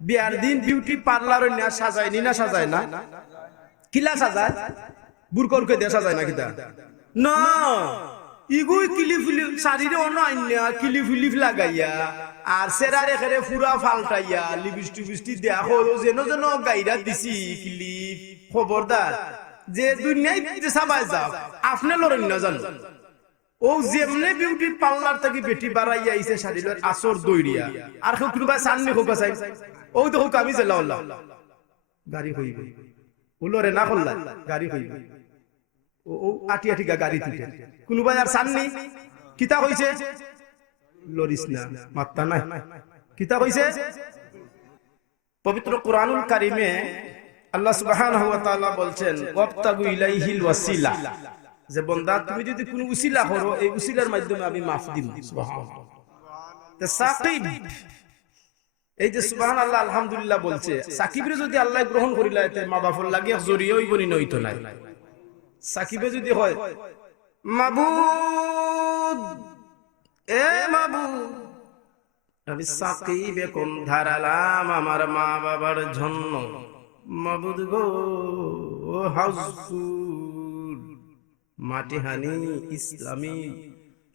বিয়ার দিন beauty parlour না সাজায় নি না সাজায় না কিলা সাজায় বুরকরকে দিয়ে সাজায় না কিতা না ইগুই কিলিফিলি শাড়িরে অন্য আইনা কিলিফিলিফ লাগাইয়া আর সেরারে খেরে পুরা ফালটাইয়া লিপস্টিক বিস্টি দেয়া হলো যেন যেন গাইরা দিছি কিলিফ খবরদার যে দুনিয়ায় যে সাবাই যাও আপনি লড়েন না জানো ও যেমনে বিউটি পার্লার থেকে বেটি বাড়াইয়া আইছে শাড়ির আসর দইরিয়া আর কেউ কোনোবা সামনে হোক চাই ও দেখো আমি জেলা গাড়ি হইবে উলরে না করলা গাড়ি হইবে ও আটি আটি গাড়ি তুলে কোনোবা আর সামনে কিতা হইছে লরিস না মাত্তা নাই কিতা হইছে পবিত্র কুরআনুল কারীমে আল্লাহ সুবহানাহু ওয়া তাআলা বলছেন ওয়াবতাগু ইলাইহিল ওয়াসিলা যে বান্দা তুমি যদি কোনো উসিলা করো এই উসিলার মাধ্যমে আমি maaf দিব সুবহানাল্লাহ তে সাকিব এই যে সুবহানাল্লাহ আলহামদুলিল্লাহ বলছে সাকিবরে যদি আল্লাহ গ্রহণ করিলাতে মা বাপর লাগে জড়িয়ে হইবনি নইতো নাই সাকিবে যদি হয় মাবুদ এ মাবুদ আমি সাকিবে কোন ধারালাম আমার মা বাবার জন্য মাবুদ গো হাউসফুল মাটিহানি ইসলামী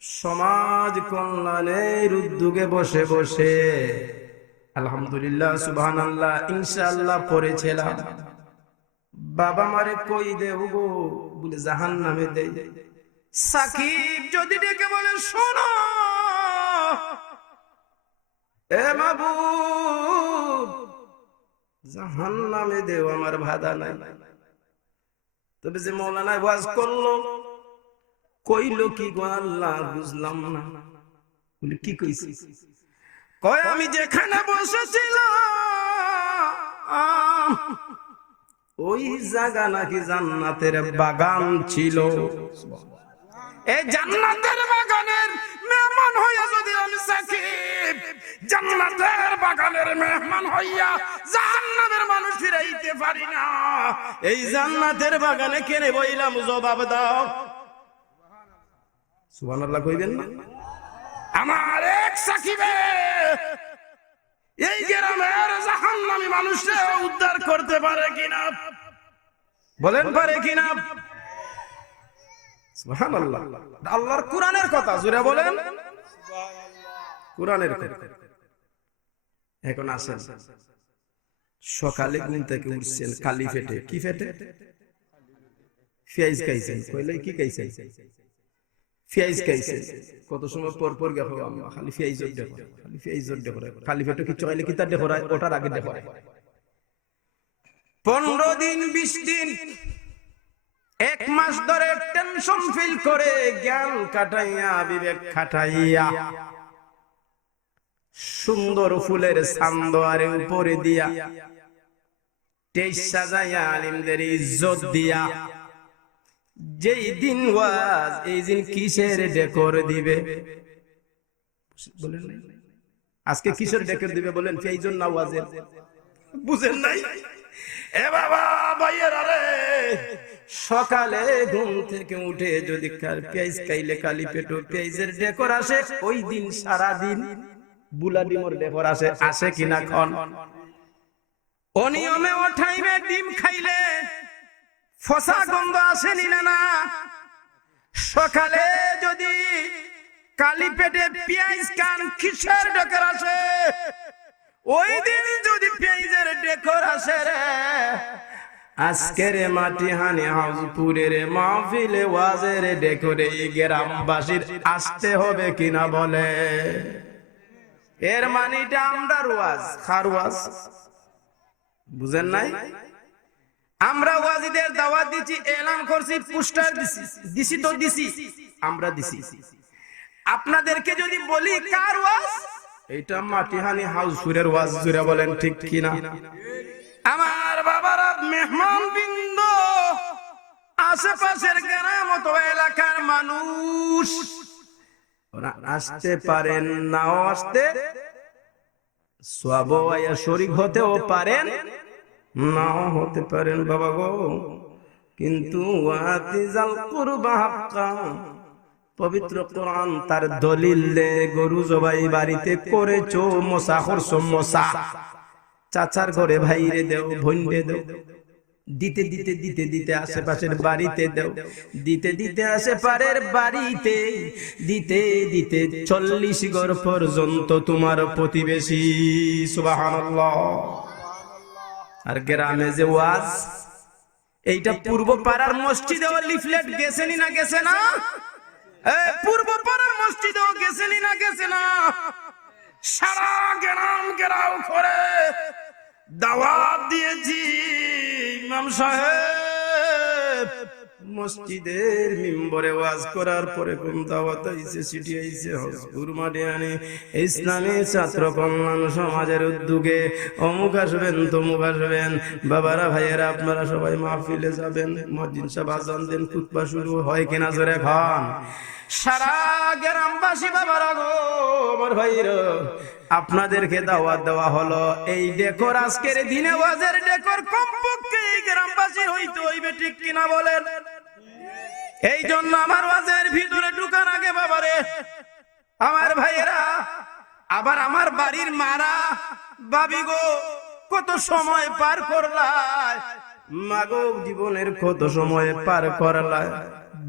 সমাজ কল্যাণের উদ্যোগে বসে বসে আলহামদুলিল্লাহ সুবহানাল্লাহ ইনশাআল্লাহ পড়েছিলাম বাবা মারে কই দেব গো বলে জাহান্নামে দেই সাকিব যদি ডেকে বলে শোনো এ মাবুদ জাহান্নামে দেও আমার বাধা নাই তবে যে মাওলানা ওয়াজ করলো কইলো কি গো আল্লাহ বুঝলাম না বলে কি কইছি কয় আমি যেখানে বসেছিলাম ওই জায়গা নাকি জান্নাতের বাগান ছিল এই জান্নাতের বাগানের মেহমান হইয়া যদি আমি সাকিব জান্নাতের বাগানের মেহমান হইয়া জাহান্নামের মানুষ ফিরাইতে পারি না এই জান্নাতের বাগানে কেনে বইলাম জবাব দাও সুবহানাল্লাহ কইবেন না আমার এক সাকিবে এই গ্রামের জাহান্নামী মানুষকে উদ্ধার করতে পারে কিনা বলেন পারে কিনা সুবহানাল্লাহ আল্লাহর কোরআনের কথা জোরে বলেন কোরআনের কথা এখন আসেন সকালে ঘুম থেকে উঠছেন খালি পেটে কি পেটে পেঁয়াজ খাইছেন কইলে কি খাইছেন পেঁয়াজ খাইছেন কত সময় পর পর গেল আমরা খালি পেঁয়াজ দেখো খালি পেঁয়াজ দেখো খালি পেটে কিছু খাইলে কিতা দেখো ওটার আগে দেখো 15 দিন 20 দিন এক মাস ধরে টেনশন ফিল করে জ্ঞান কাটাইয়া বিবেক খাটাইয়া সুন্দর ফুলের সান্দোয়ারে উপরে দিয়া তেজ সাজাইয়া আলিমদের ইজ্জত দিয়া যেই দিন ওয়াজ এই দিন কিসের ডেকর দিবে বলেন আজকে কিসের ডেকর দিবে বলেন পেঁয়াজ না ওয়াজের বুঝেন নাই এ বাবা ভাইয়েরা রে সকালে ঘুম থেকে উঠে যদি পেঁয়াজ খাইলে কালি পেটো পেঁয়াজের ডেকর আসে ওই দিন সারা দিন বুলা ডিমর ডেকর আসে আসে কিনা খন অনিয়মে ওঠাইবে ডিম খাইলে ফসা গন্ধ আসেনি না সকালে যদি কালি পেটে পেঁয়াজ কান কিসের ডেকর আসে ওই দিন যদি পেঁয়াজের ডেকর আসে রে আজকের মাটিহানি হাউসপুরের মাহফিলে ওয়াজের ডেকরে গ্রামবাসীর আসতে হবে কিনা বলে এর মানিটা আমরা ওয়াজ খার ওয়াজ বুঝেন নাই আমরা ওয়াজিদের দাওয়াত দিছি এলান করছি পোস্টার দিছি তো দিছি আমরা দিছি আপনাদেরকে যদি বলি কার ওয়াজ এটা মাটিহানি হাউসপুরের ওয়াজ জুড়ে বলেন ঠিক কিনা আমার বাবারা মেহমান বৃন্দ আশেপাশের গ্রাম তো এলাকার মানুষ ওরা আসতে পারেন নাও আসতে সওয়াব শরীক হতেও পারেন নাও হতে পারেন বাবা গো কিন্তু ওয়াতিজাল কুরবা হাক্কা পবিত্র কোরআন তার দলিল দে গরু জবাই বাড়িতে করেছো মোসা করছো মোসা চাচার ঘরে ভাইরে দেও, বোনরে দেও, দিতে দিতে দিতে দিতে আশেপাশের বাড়িতে দেও, দিতে দিতে আশেপাশের বাড়িতে দিতে দিতে 40 ঘর পর্যন্ত তোমার প্রতিবেশী। সুবহানাল্লাহ। আর গ্রামে যে ওয়াজ, এইটা পূর্ব পাড়ার মসজিদে লিফলেট গেছেনি না গেছে না? পূর্ব পাড়ার মসজিদেও গেছেনি না গেছে না? সারা গ্রাম ঘেরাও করে দাওয়াত দিয়েছি। ইমাম সাহেব মসজিদের মিম্বরে ওয়াজ করার পরে কোন দাওয়াত আইছে, চিঠি আইছে হজপুর মাঠে আনে ইসলামী ছাত্র কল্যাণ সমাজের উদ্যোগে অমুক আসবেন তমুক আসবেন। বাবারা ভাইয়েরা আপনারা সবাই মাহফিলে যাবেন। মুয়াজ্জিন সাহেব আযান দেন, খুতবা শুরু হয় কিনা জোরে খান। সারা গ্রামবাসী বাবারা গো, আমার ভাইরা, আপনাদেরকে দাওয়াত দেওয়া হলো। এই ডেকর আজকের দিনে ওয়াজের ডেকর কমপক্ষে এই গ্রামবাসীর হইতে হইবে, ঠিক কিনা বলেন? এই জন্য আমার ওয়াজের ভিতরে ঢুকার আগে বাবারে আমার ভাইয়েরা, আবার আমার বাড়ির মারা ভাবি গো, কত সময় পার করলাই, মাগো জীবনের কত সময় পার করলাই।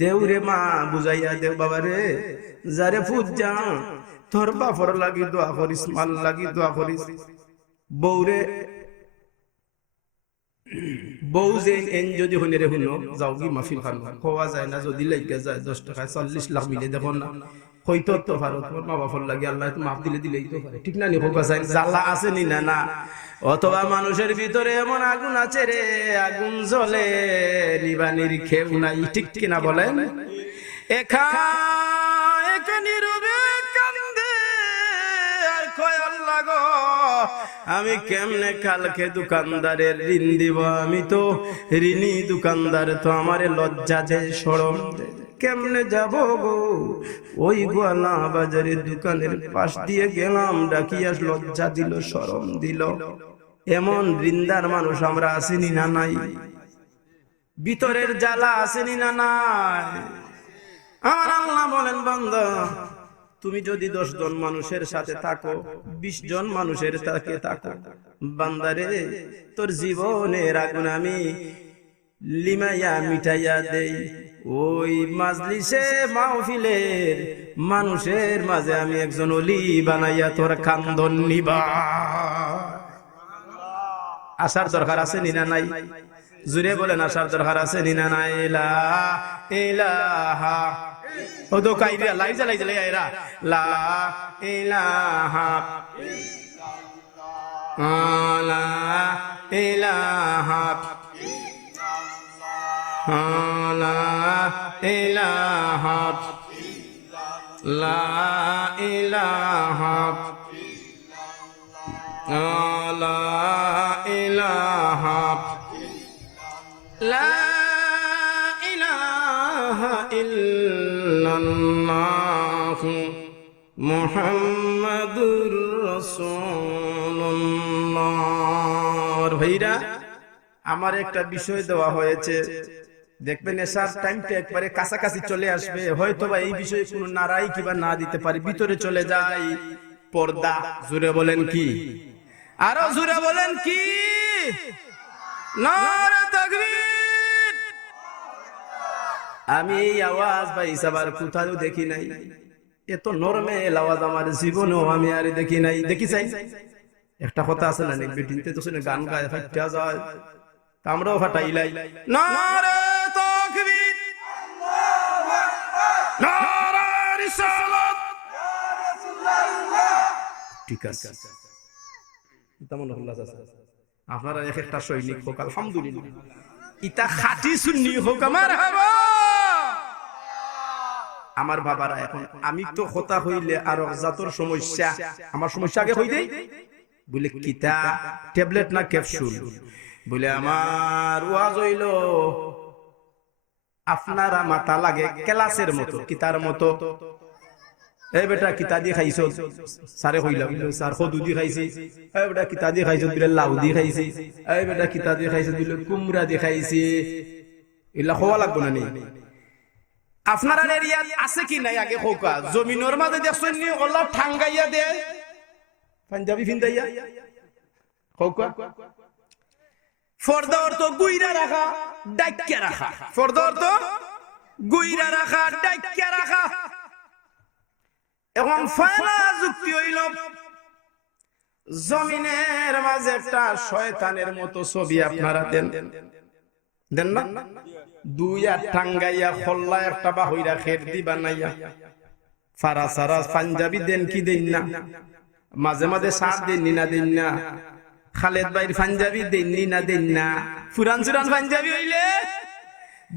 দেউরে মা বুঝাইয়া দেও বাবারে, যারে পূজা তোর বাপর লাগি দোয়া করিস, মাল লাগি দোয়া করিস। বউরে বউ যে এন যদি হইনে রে হুনো যাও কি মাহফিল খান খাওয়া যায় না, যদি লাগিয়া যায় 10 টাকা 40 লাখ মিলে দেখো না, হয়তো তো পারো তোমার মা বাপর লাগে আল্লাহ মাফ দিলে দিলেই তো পারে, ঠিক না? নি হোক জ্বালা আছে নি না না? অথবা মানুষের ভিতরে এমন আগুন আছে রে, আগুন জ্বলে নিবানির খেউ নাই, ঠিক কিনা বলেন? একা নীরবে কান্দে আর কয় আল্লাহ গো, আমি কেমনে কালকে দোকানদারের ঋণ দিব? আমি তো ঋণী দোকানদার, তো আমারে লজ্জা দে, শরম দে, কেমনে যাব গো? ওই গোয়ালা বাজারের দোকানের পাশ দিয়ে গেলাম, ডাকিয়া লজ্জা দিল, শরম দিল। এমন ঋণদার মানুষ আমরা আসেনি না নাই? ভিতরের জ্বালা আসেনি না নাই? আমার আল্লাহ বলেন, বান্দা তুমি যদি 10 জন মানুষের সাথে থাকো, 20 জন মানুষের সাথে থাকো, বান্দারে তোর জীবনের আগুন আমি লিমাইয়া মিটাইয়া দেই। ওই মাজলিসে মাহফিলের মানুষের মাঝে আমি একজন ওলি বানাইয়া তোর কান্দন নিবা। আসার দরকার আছে নি না নাই? জুড়ে বলেন, আসার দরকার আছে নি না নাই? লা ইলাহা ও তো কাইরা লাইজা লাইজা লাইরা লা ইলাহা লা ইলাহা লা ইলাহা লা ইলাহা লা ইলাহা লা ইলাহা ইল্লাল্লাহ মুহাম্মাদুর রাসূলুল্লাহ। ভাইরা, আমার একটা বিষয় দেওয়া হয়েছে, দেখবেন এসার টাইমটা একবারে কাছাকাছি চলে আসবে, হয়তো বা এই বিষয়ে কোনো নারাই কিবা না দিতে পারে, ভিতরে চলে যায় পর্দা। জোরে বলেন কি? আরো জোরে বলেন কি? নারে তাকবীর! আমি এই আওয়াজ ভাই সবার কোথাও দেখি নাই, এত নরমাল আওয়াজ আমার জীবনেও আমি আর দেখি নাই। দেখি চাই একটা কথা আছে না, বেটিনতে তো শুনে গান গায় ফাটা যায়, আমরাও ফাটাইলাই। নারে তাকবীর, আল্লাহু আকবার, নারে রিসালাত, ইয়া রাসূলুল্লাহ। ঠিক আছে, তেমন আল্লাহ আছে। আপনারা এক একটা সৈনিক হোক, আলহামদুলিল্লাহ। ইতা খাঁটি সুন্নি হোক, আমার হাবা আমার বাবারা। এখন আমি তো কথা হইলে আর জাতর সমস্যা, আমার সমস্যা আগে হই দেই বলে কিতা ট্যাবলেট না ক্যাপসুল, বলে আমার ওয়াজ হইল আপনারা মাথা লাগে ক্লাসের মতো, কিতার মতো। এই বেটা কিতা দিয়ে খাইছ? সারে কইলা স্যার খদু দিয়ে খাইছি। এই বেটা কিতা দিয়ে খাইছ? দিলে লাউ দিয়ে খাইছি। এই বেটা কিতা দিয়ে খাইছ? দিলে কুমড়া দিয়ে খাইছি। এলা খাওয়া লাগবো না নি? আপনার এরিয়াত আছে কি নাই আগে খোকা? জমিনের মাঝে দেখছেন নি ওলা ঠাঙ্গাইয়া দেয় পাঞ্জাবি ফিন্দাইয়া, ফর্দা অর্থ গুইরা রাখা, ডাইক্যা রাখা। ফর্দা অর্থ গুইরা রাখা, ডাইক্যা রাখা। এবং ফায়লা যুক্তি হইল জমিনের মাঝে একটা শয়তানের মতো ছবি আপনারা দেন, দেন না? দুই আর টাঙ্গাইয়া খল্লা একটা বা হইরা খের দি বানাইয়া ফারা সারা পাঞ্জাবি দেন কি দেন না? মাঝে মাঝে সার দেননি না দেন না? খালেদ ভাইয়ের পাঞ্জাবি দেননি না দেন না? ফুরান চুরান পাঞ্জাবি হইলে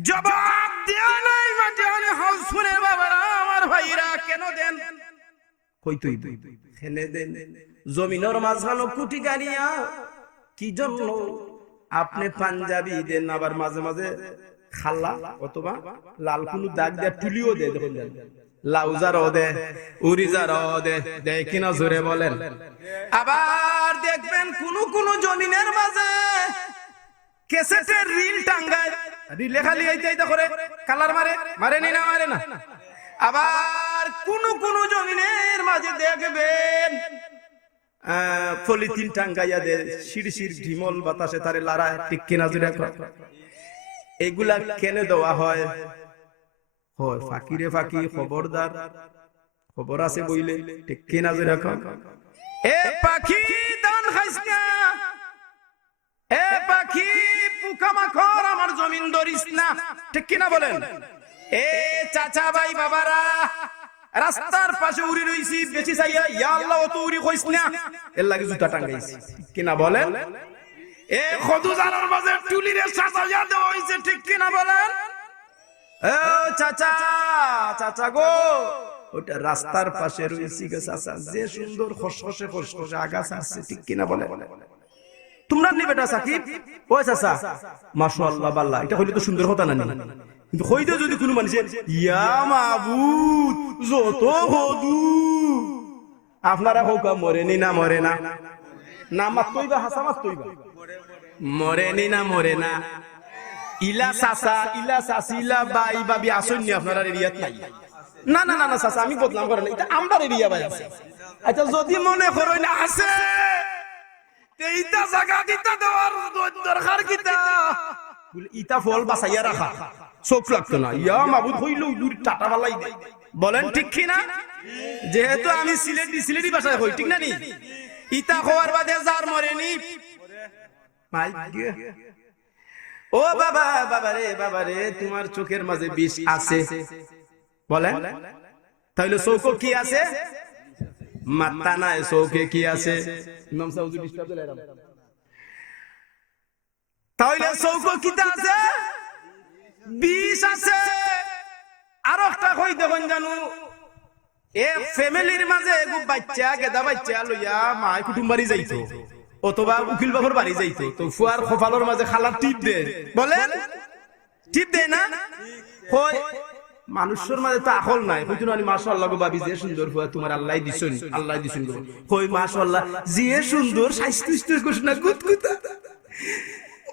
জবাব দেয়া নাই মাঝে অনেক হাউস ফুনের বাবারা আমার ভাইরা কেন দেন? কইতই খেনে দেন জমিনের মাঝখানো কুটি গাড়িয়া কি জন্য আপনি পাঞ্জাবি দেন? আবার মাঝে মাঝে খাল্লা অথবা লাল কোনো দাগ দেয়া টুলিও দে, দেখুন লাউজারও দে, উরিজারও দে, দেয় কিনা জোরে বলেন। আবার দেখবেন কোন জমিনের মাঝে ক্যাসেটের রিল টাঙ্গায়, রিলে খালি এইটা করে কালার মারে, মারেনি না মারে না? আবার কোন জমিনের মাঝে দেখবেন পলিথিন টাঙ্গাইয়া দে, শিরশির ঢিমল বাতাসে তারে লড়ায়, ঠিক কিনা জোরে? এগুলা কেন দেওয়া হয়? হয় ফাকিরে ফাকি, খবরদার, খবর আছে বইলে, ঠিক কিনা জোরে? এ পাখি দান খাইস না, এ পাখি পোকামাকড় আমার জমিন ধরিস না, ঠিক কিনা বলেন? এ চাচা ভাই বাবারা রাস্তার পাশে উড়ি রইছি বেশি চাইয়া, ইয়া আল্লাহ তো উড়ি কইস না, এর লাগি জুতা টাঙ্গাইছি, ঠিক কিনা বলেন? এ খদুজারের মাঝে টুলিরে সাজাইয়া দেওয়া হইছে, ঠিক কিনা বলেন? ও চাচা, চাচা গো, ওটা রাস্তার পাশে রইছি গো চাচা, যে সুন্দর খসখসে খসখসে আগাছা আছে, ঠিক কিনা বলেন? তোমরা নি বেটা সাকিব, ও চাচা মাশাআল্লাহ বাল্লাহ, এটা হইলে তো সুন্দর কথা না? কিন্তু হইতো যদি কোনো মানুষের ইয়া মাবুদ যত হদু, আপনারা হোকা মরেনি না মরে না? না মাত্তইবা, হাসা মাত্তইবা, মরেনি না মরে না? ইলা চাচা, ইলা চাচিলা বাই বাবি আসেননি আপনারা এরিয়াত? নাই না না না না চাচা, আমি বদনাম করে না, এটা আমার এরিয়া ভাই আছে। আচ্ছা যদি মনে করেন আছে এইটা জায়গা দিতে দেওয়ার দরকার কিতা? বলে ইটা ফল বাঁচাইয়া রাখা, চোখ লাগতো না, ইয়া মাবুদ হইল দূর টাটা বালাই দেয়, বলেন ঠিক কি না? যেহেতু আমি সিলেটি ভাষায় হই, ঠিক না নি? ইটা খাওয়ার বাদে যার মরেনি, ও বাবা, বাবা রে তোমার চোখের মাঝে বিষ আছে, বলেন তাহলে চৌকো কি আছে? মাথা নাই, চৌকে কি আছে? ইমাম সাহেব ডিস্টার্ব দিলেন, তাহলে চৌকো কিটা আছে? বিষ আছে। আর একটা কই দেখুন জানো, এ ফ্যামিলির মাঝে বাচ্চা গেদা বাচ্চা লইয়া মায় কুটুম বাড়ি যাইতো অথবা উকিল বাবুর বাড়ি যাইতো, তো ফুয়ার খোফালোর মাঝে খালার টিপ দে, বলেন টিপ দে না? কই মানুষের মাঝে তো আকল নাই, কইতো না মাশাআল্লাহ গো ভাবি যে সুন্দর ফুয়া তোমার আল্লাহ দিছেন, আল্লাহ দিছেন গো, কই মাশাআল্লাহ যে সুন্দর স্বাস্থ্য ঘোষণা গুতগুতা,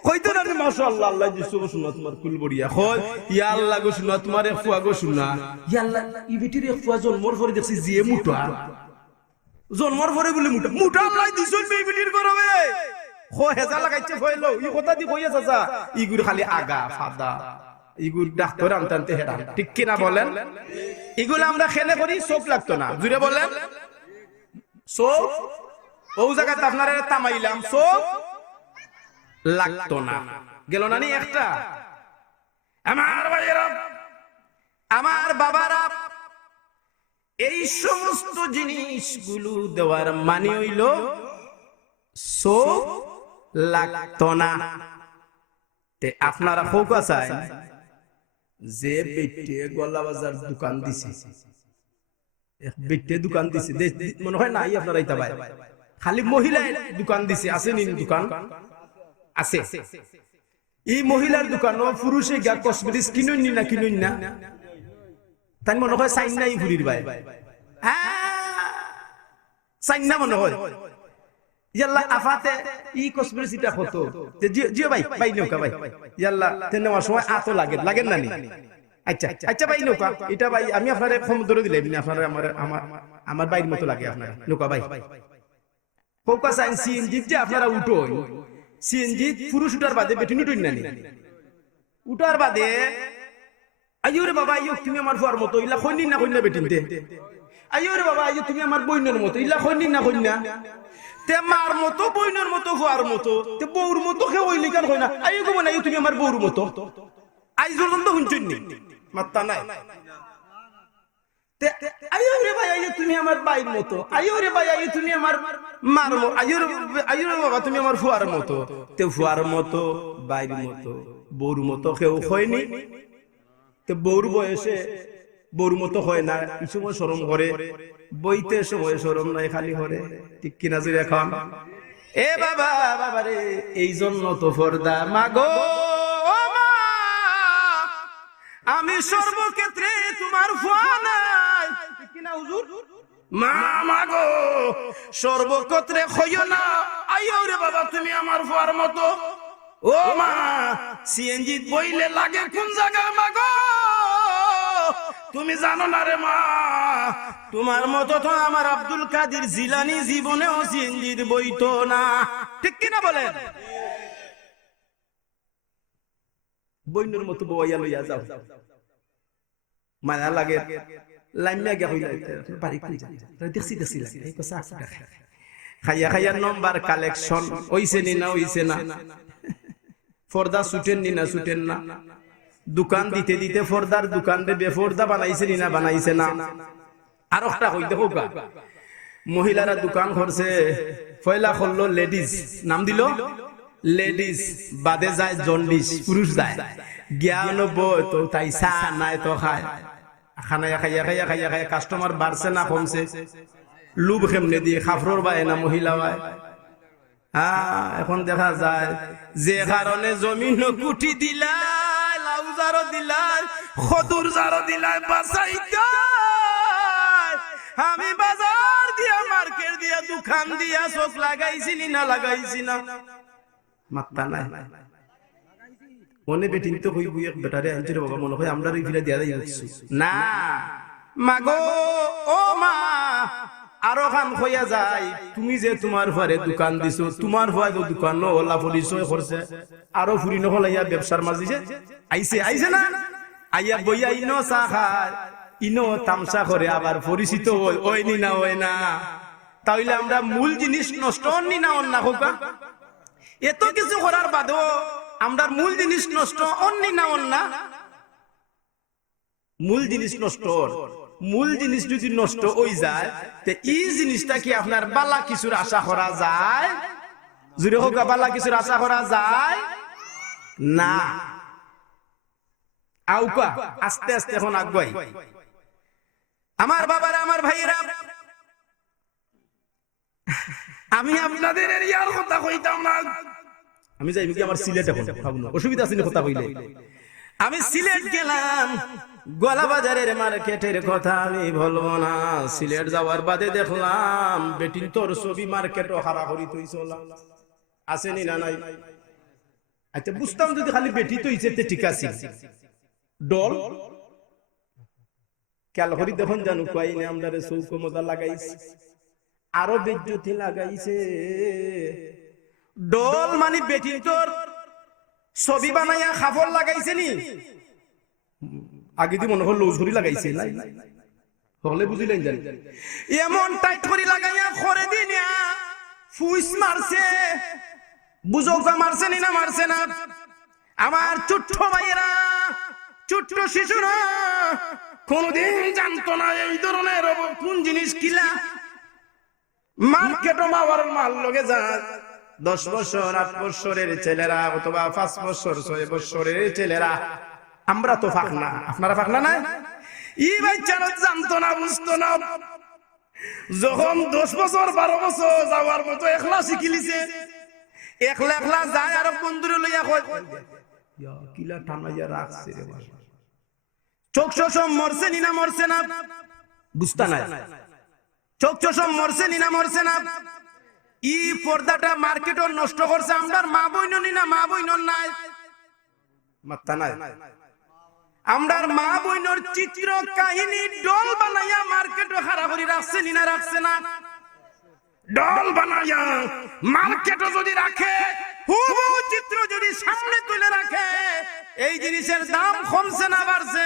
কইতো না মাশাআল্লাহ আল্লাহ দিছো ঘোষণা তোমার কুলবড়িয়া, কই ইয়া আল্লাহ ঘোষণা তোমার এক ফুয়া ঘোষণা, ইয়া আল্লাহ ই বিটির এক ফুয়া জন্মর পরে দেখছি যে মুটা, জন্মর পরে বলে মুটা, মুটা আল্লাহ দিছেন এই বিটির করবে, কই হেজা লাগাইছে কইলো ই কথা দি কইয়া চাচা, ইগুর খালি আগা ফাদা, ইগুর ডাক্তার আনতে হেরা, ঠিক কি না বলেন? এগুলো আমরা খেলে করি, চোখ লাগতো না, জুড়ে বলেন চোখ, ও জায়গাতে আপনারা তামাইলাম, চোখ লাগতো না, গেল না নি একটা? আমার ভাইয়েরা, আমার বাবারা, এই সমস্ত জিনিসগুলো দেওয়ার মানে হইল চোখ লাগতো না। আপনারা ফোকা চাই যে বেটে গলা বাজার দোকান দিছে, বেটে দোকান দিছে, মনে হয় নাই আপনারা ইতা ভাই, খালি মহিলার দোকান দিছে, আছে নি দোকান? আছে। এই মহিলার দোকান পুরুষে গা কসমেটিক্স কিনুন না কিনুন না, তাই মনে হয় সাইন নাই ঘুরির ভাই, হ্যাঁ সাইন না মনে হয়, ইয়াল্লা আফাতে ই কসমেটিক্স এটা কত, জিও ভাই ভাই নৌকা ভাই, ইয়াল্লা তে নেওয়ার সময় আতো লাগে, লাগেন না নি? আচ্ছা আচ্ছা ভাই নৌকা এটা ভাই আমি আপনারে ফোন ধরে দিলাম, আপনারা আমার বাইর মতো লাগে আপনারা নৌকা ভাই, কোকা সাইন সিএনজি যে আপনারা উঠো সিএনজি পুরুষ উঠার বাদে বেটিন উঠুন না উঠার বাদে আইও রে বাবা আইও তুমি আমার ফুয়ার মতো ইলা কইনি না কইনা বেটিনতে আইও রে বাবা আইও তুমি আমার বইনের মতো ইলা কইনি না কইনা তে মার মতো বইনের মতো ফুয়ার মতো তে বউর মতো কে হইলি কেন কইনা আইও গো না তুমি আমার বউর মতো আই জলন্ত হুনছুন নি মাত্তা নাই তে আইও রে ভাই আইও তুমি আমার বাইর মতো আইও রে ভাই আইও তুমি আমার মার মতো আইও রে বাবা তুমি আমার ফুয়ার মতো তে ফুয়ার মতো বাইর মতো বউর মতো কেউ হয়নি তে বউর বয়সে বউর মতো হয় না এই সময় শরম করে বইতে সময় শরম নাই খালি করে ঠিক কিনা জুড়ে এখন এ বাবা বাবা রে এই জন্য তো পর্দা মাগো আমি সর্বক্ষেত্রে তোমার ফুয়া নাই ঠিক কিনা হুজুর মা মাগো সর্বক্ষেত্রে হইও না আইও রে বাবা তুমি আমার ফুয়ার মতো ও মা সিএনজি বইলে লাগে কোন জায়গা মাগো তুমি জানো না রে মা তোমার মতো তো আমার আব্দুল কাদের জিলানী জীবনেও সিএনজির বইতো না ঠিক কিনা বলেন বইনের মতো বইয়া লইয়া যাও মায়া লাগে লাইমিয়া গিয়া হইলা বাড়ি কই যা দেখছি দেখছি লাগে এই কথা খাইয়া খাইয়া নম্বর কালেকশন হইছে নি না হইছে না পর্দা ছুটেন নি না ছুটেন না দোকান দিতে দিতে পর্দার দোকান রে বেপর্দা বানাইছে নি না বানাইছে না আর একটা কই দেখো গা মহিলারা দোকান করছে পয়লা করলো লেডিস নাম দিল লেডিস বাদে যায় জন্ডিস পুরুষ যায় জ্ঞান বই তো তাই চা নাই তো খায় খানায়া খাইয়া খাইয়া খাইয়া খাইয়া কাস্টমার বাড়ছে না কমছে লুব কেমনে দিয়ে খাফরর বায় না মহিলা বায় এখন দেখা যায় যে কারণে জমিন কুটি দিলাই লাউ জারো দিলাই খদুর জারো দিলাই বাসাইতে আমি বাজার দিয়া মার্কেট দিয়া দোকান দিয়া চোখ লাগাইছি না লাগাইছি না মাত্তা নাই মনে বেটিন তো হই বুইয়া বেটারে আনছে বাবা মনে হয় আমরা রিফিলা দিয়া যাচ্ছি না মাগো ও মা আরো খান হইয়া যায় তুমি যে তোমার ঘরে দোকান দিছো তোমার ঘরে দোকান ওলা পরিচয় করছে আরো ফুরি নহলাইয়া ব্যবসার মাঝে আইছে আইছে না আইয়া বইয়া ইনো চা খায় ইনো তামসা করে আবার পরিচিত ওই নি না ওই না তাইলে আমরা মূল জিনিস নষ্ট নি না অন্য হোকা এত কিছু করার বাদেও আমরা মূল জিনিস নষ্ট অন্যি না অন্য মূল জিনিস নষ্ট মূল জিনিস যদি নষ্ট হয়ে যায় তে এই জিনিসটা কি আপনার বালা কিছুর আশা করা যায় জুড়ে হোক বালা কিছুর আশা করা যায় না আউকা আস্তে আস্তে এখন আগুয়াই আমার বাবারা আমার ভাইয়েরা আমি আপনাদের এরিয়ার কথা কইতাম না আমি যাই কি আমার সিলেট এখন অসুবিধা আছে না কথা কইলে আমি সিলেট গেলাম গোলা বাজারের মার্কেটের কথা আমি বলবো না সিলেট যাওয়ার বাদে দেখলাম বেটিন তোর ছবি মার্কেটও হারাহারি তুই চলা আসেনি না নাই আচ্ছা বুঝতাম যদি খালি বেটি তো ইচ্ছে ঠিক আছে ডল ক্যালহরি দেখুন জানো কয়নি আমরা চৌকমতা লাগাইছি আরো বিদ্যুৎ লাগাইছে ডল মানে বেটি তোর ছবি বানাইয়া খাফর লাগাইছে নি আগে দি মনে হল লৌঝরি লাগাইছে হলে বুঝিলেন জানি এমন টাইট করে লাগাইয়া করে দিনিয়া ফুইস মারছে বুঝৌকা মারছে নি না মারছে না আমার ছোট্ট ভাইয়েরা ছোট্ট শিশুরা কোনদিন জানতো না এই ধরনের কোন জিনিস কিলা মার্কেটও মাওয়ার মাল লগে যায় 10 বছর 8 বছরের ছেলেরা অথবা 5 বছর 6 বছরের ছেলেরা আমরা তো ফাঁকনা আপনারা ফাঁকনা না এই বাচ্চারা জানতো না বুঝতো না যখন 10 বছর 12 বছর যাওয়ার মতো একলা শিখিলিছে একলা একলা যায় আর বন্ধুরে লইয়া কয় ইয়া কিলা টানাইয়া রাখছে রে বাবা চোখ চোখ মরছে নি না মরছে না বুঝতা না চোখ চোখ মরছে নি না মরছে না ই পর্দাটা মার্কেটও নষ্ট করছে আমরার মা বইন নি না মা বইন নাই মাত্তা নাই আমরার মা বইনর চিত্র কাহিনী ডল বানাইয়া মার্কেটও হারাহারি রাখছে নি না রাখছে না ডল বানায়া মার্কেটে যদি রাখে, হুবহু চিত্র যদি সামনে তুলে রাখে, এই জিনিসের দাম কমছে না বাড়ছে?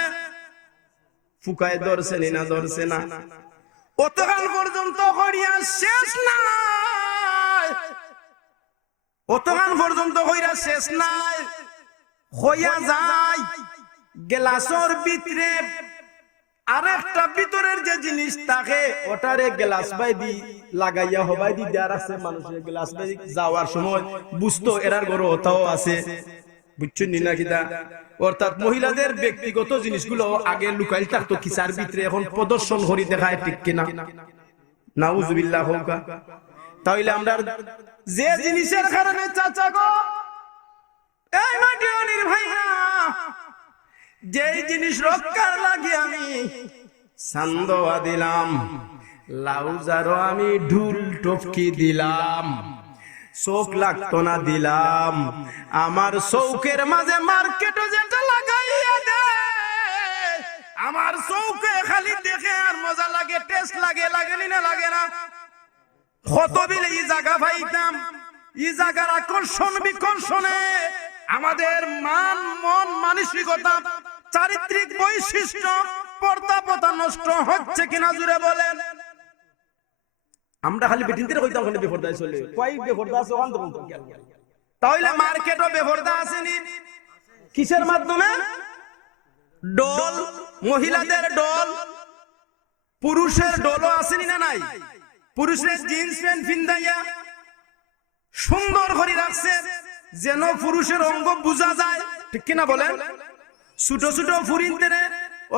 ফুকায় ধরছে না ধরছে না? অতকাল পর্যন্ত হরিয়া শেষ নাই, অতকাল পর্যন্ত হইরা শেষ নাই, হইয়া যায় গ্লাসের ভিতরে আরেকটা ভিতরের যে জিনিস থাকে ওটারে গ্লাস বাইদি লাগাইয়া হবাই দি দেয়ার আছে। মানুষের গ্লাস বাইদি যাওয়ার সময় বুঝতো এরার ঘরে ওটাও আছে, বুঝছেন না কিনা? অর্থাৎ মহিলাদের ব্যক্তিগত জিনিসগুলো আগে লুকাইল থাকতো কিসার ভিতরে, এখন প্রদর্শন করি দেখায়, ঠিক কিনা? নাউজুবিল্লাহ হোকা। তাইলে আমরা যে জিনিসের কারণে চাচা গো, এই মাটির ভাইয়া, যে জিনিস রক্ষার লাগে আমি সান্দোয়া দিলাম, লাউজারও আমি ঢুল টপকি দিলাম, চোখ লাগতো না দিলাম, আমার চৌকের মাঝে মার্কেটে যেটা লাগাইয়া দে, আমার চৌকে খালি দেখে আর মজা লাগে, টেস্ট লাগে, লাগেনি না লাগে না? কত বিলে এই জায়গা পাইতাম, এই জায়গার আকর্ষণ বিকর্ষণে আমাদের মান মন মানসিকতা চারিত্রিক বৈশিষ্ট্য পর্দা প্রথা নষ্ট হচ্ছে কিনা জুড়ে বলেন? আমরা খালি বেটিনদের কইতাম খালি বেপরদায় চলে, কই বেপরদা আছে ওখান তখন তো খেয়াল করি। তাহলে মার্কেটও বেপরদা আসেনি, কিসের মাধ্যমে? ডল, মহিলাদের ডল, পুরুষের ডলও আসেনি না নাই? পুরুষের জিন্স প্যান্ট পিন্দাইয়া সুন্দর করে রাখছে যেন পুরুষের অঙ্গ বোঝা যায়, ঠিক কিনা বলেন? ছোট ছোট ফুরিনদের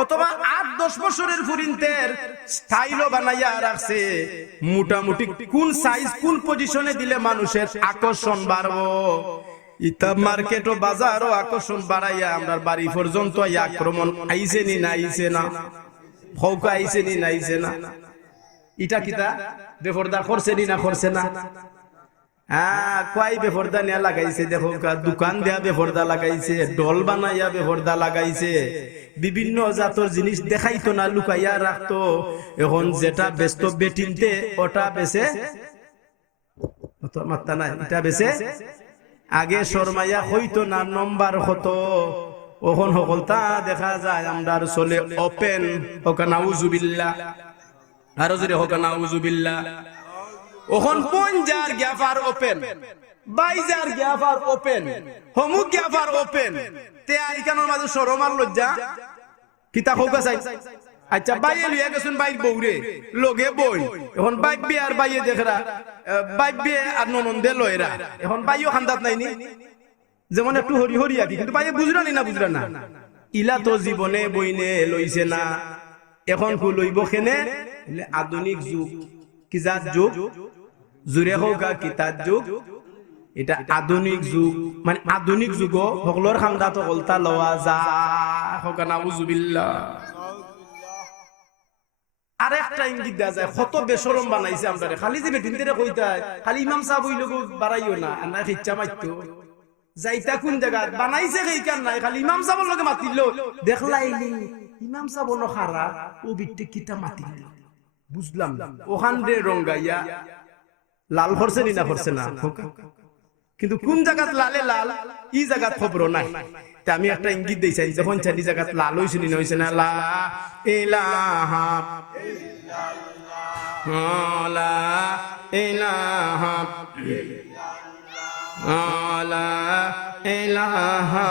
অথবা 8-10 বছরের ফুরিনদের স্টাইলও বানাইয়া রাখছে মোটামুটি কোন সাইজ কোন পজিশনে দিলে মানুষের আকর্ষণ বাড়বো। ইতা মার্কেট ও বাজারও আকর্ষণ বাড়াইয়া আমরা বাড়ি পর্যন্ত আক্রমণ আইছে নি না আইছে না? ফৌকা আইছে নি না আইছে না? ইটা কিতা বেপরদা করছে নি না করছে না? হ্যাঁ, কয় বেপরদা নিয়ে লাগাইছে দেখো, দোকান দেয়া বেপরদা লাগাইছে, ডল বানাইয়া বেপরদা লাগাইছে, বিভিন্ন জাতের জিনিস দেখাইতো না, লুকাইয়া রাখতো। এখন যেটা ব্যস্ত বেটিনতে ওটা বেছে মাত্তা নাই, এটা বেছে আগে শর্মাইয়া হইতো না নম্বর হতো, ওখন সকলতা দেখা যায় আমরা চলে ওপেন। হোকা নাউজুবিল্লাহ, আরো যদি হোকা নাউজুবিল্লাহ। ওখন পঞ্জার গ্যাফার ওপেন, বাইজার গ্যাফার ওপেন, হমুক গ্যাফার ওপেন, তে আইকানোর মাঝে শরমার লজ্জা কিতা হোকা চাই। আচ্ছা বাইয়ে লিয়া গেছেন বাইর বউরে লগে বই, এখন বাইক বিয়ে আর বাইয়ে দেখরা, বাইক বিয়ে আর ননন্দে লয়রা, এখন বাইও খান্দাত নাইনি, যেমন একটু হরি হরি আর কি, কিন্তু বাইয়ে বুঝরানি না বুঝরা না। ইলা তো জীবনে বইনে লইছে না, এখন কু লইব খেনে? আধুনিক যুগ, কি যার যুগ? জুড়ে হোক কিতার যুগ, এটা আধুনিক যুগ। মানে আধুনিক যুগ সকলের খান্দা তো কলতা লওয়া যা হোক নাউজুবিল্লাহ। আর একটা ইঙ্গিত দেওয়া যায়, কত বেশরম বানাইছে আমরা, খালি যে বেটিনদের কইতায় খালি ইমাম সাহেব ওই লোক বাড়াইও না, আমরা খিচ্ছা মারতো যাইতা কোন জায়গা বানাইছে সেইখান নাই, খালি ইমাম সাহেবের লোকে মাতিল, দেখলাইলি ইমাম সাহেব ন খারা ও বিটে কিতা মাতিল, বুঝলাম ওখান রে রঙ্গাইয়া লাল করছে নি না করছে না, কিন্তু কোন জায়গাত লালে লাল ই জায়গাত খবর নাই। আমি একটা ইঙ্গিত দিই চাই, যখন চারি জায়গাত লাল হয়েছে নি হয়েছে না, লা ইলাহা ইল্লাল্লাহ, লা ইলাহা ইল্লাল্লাহ, লা ইলাহা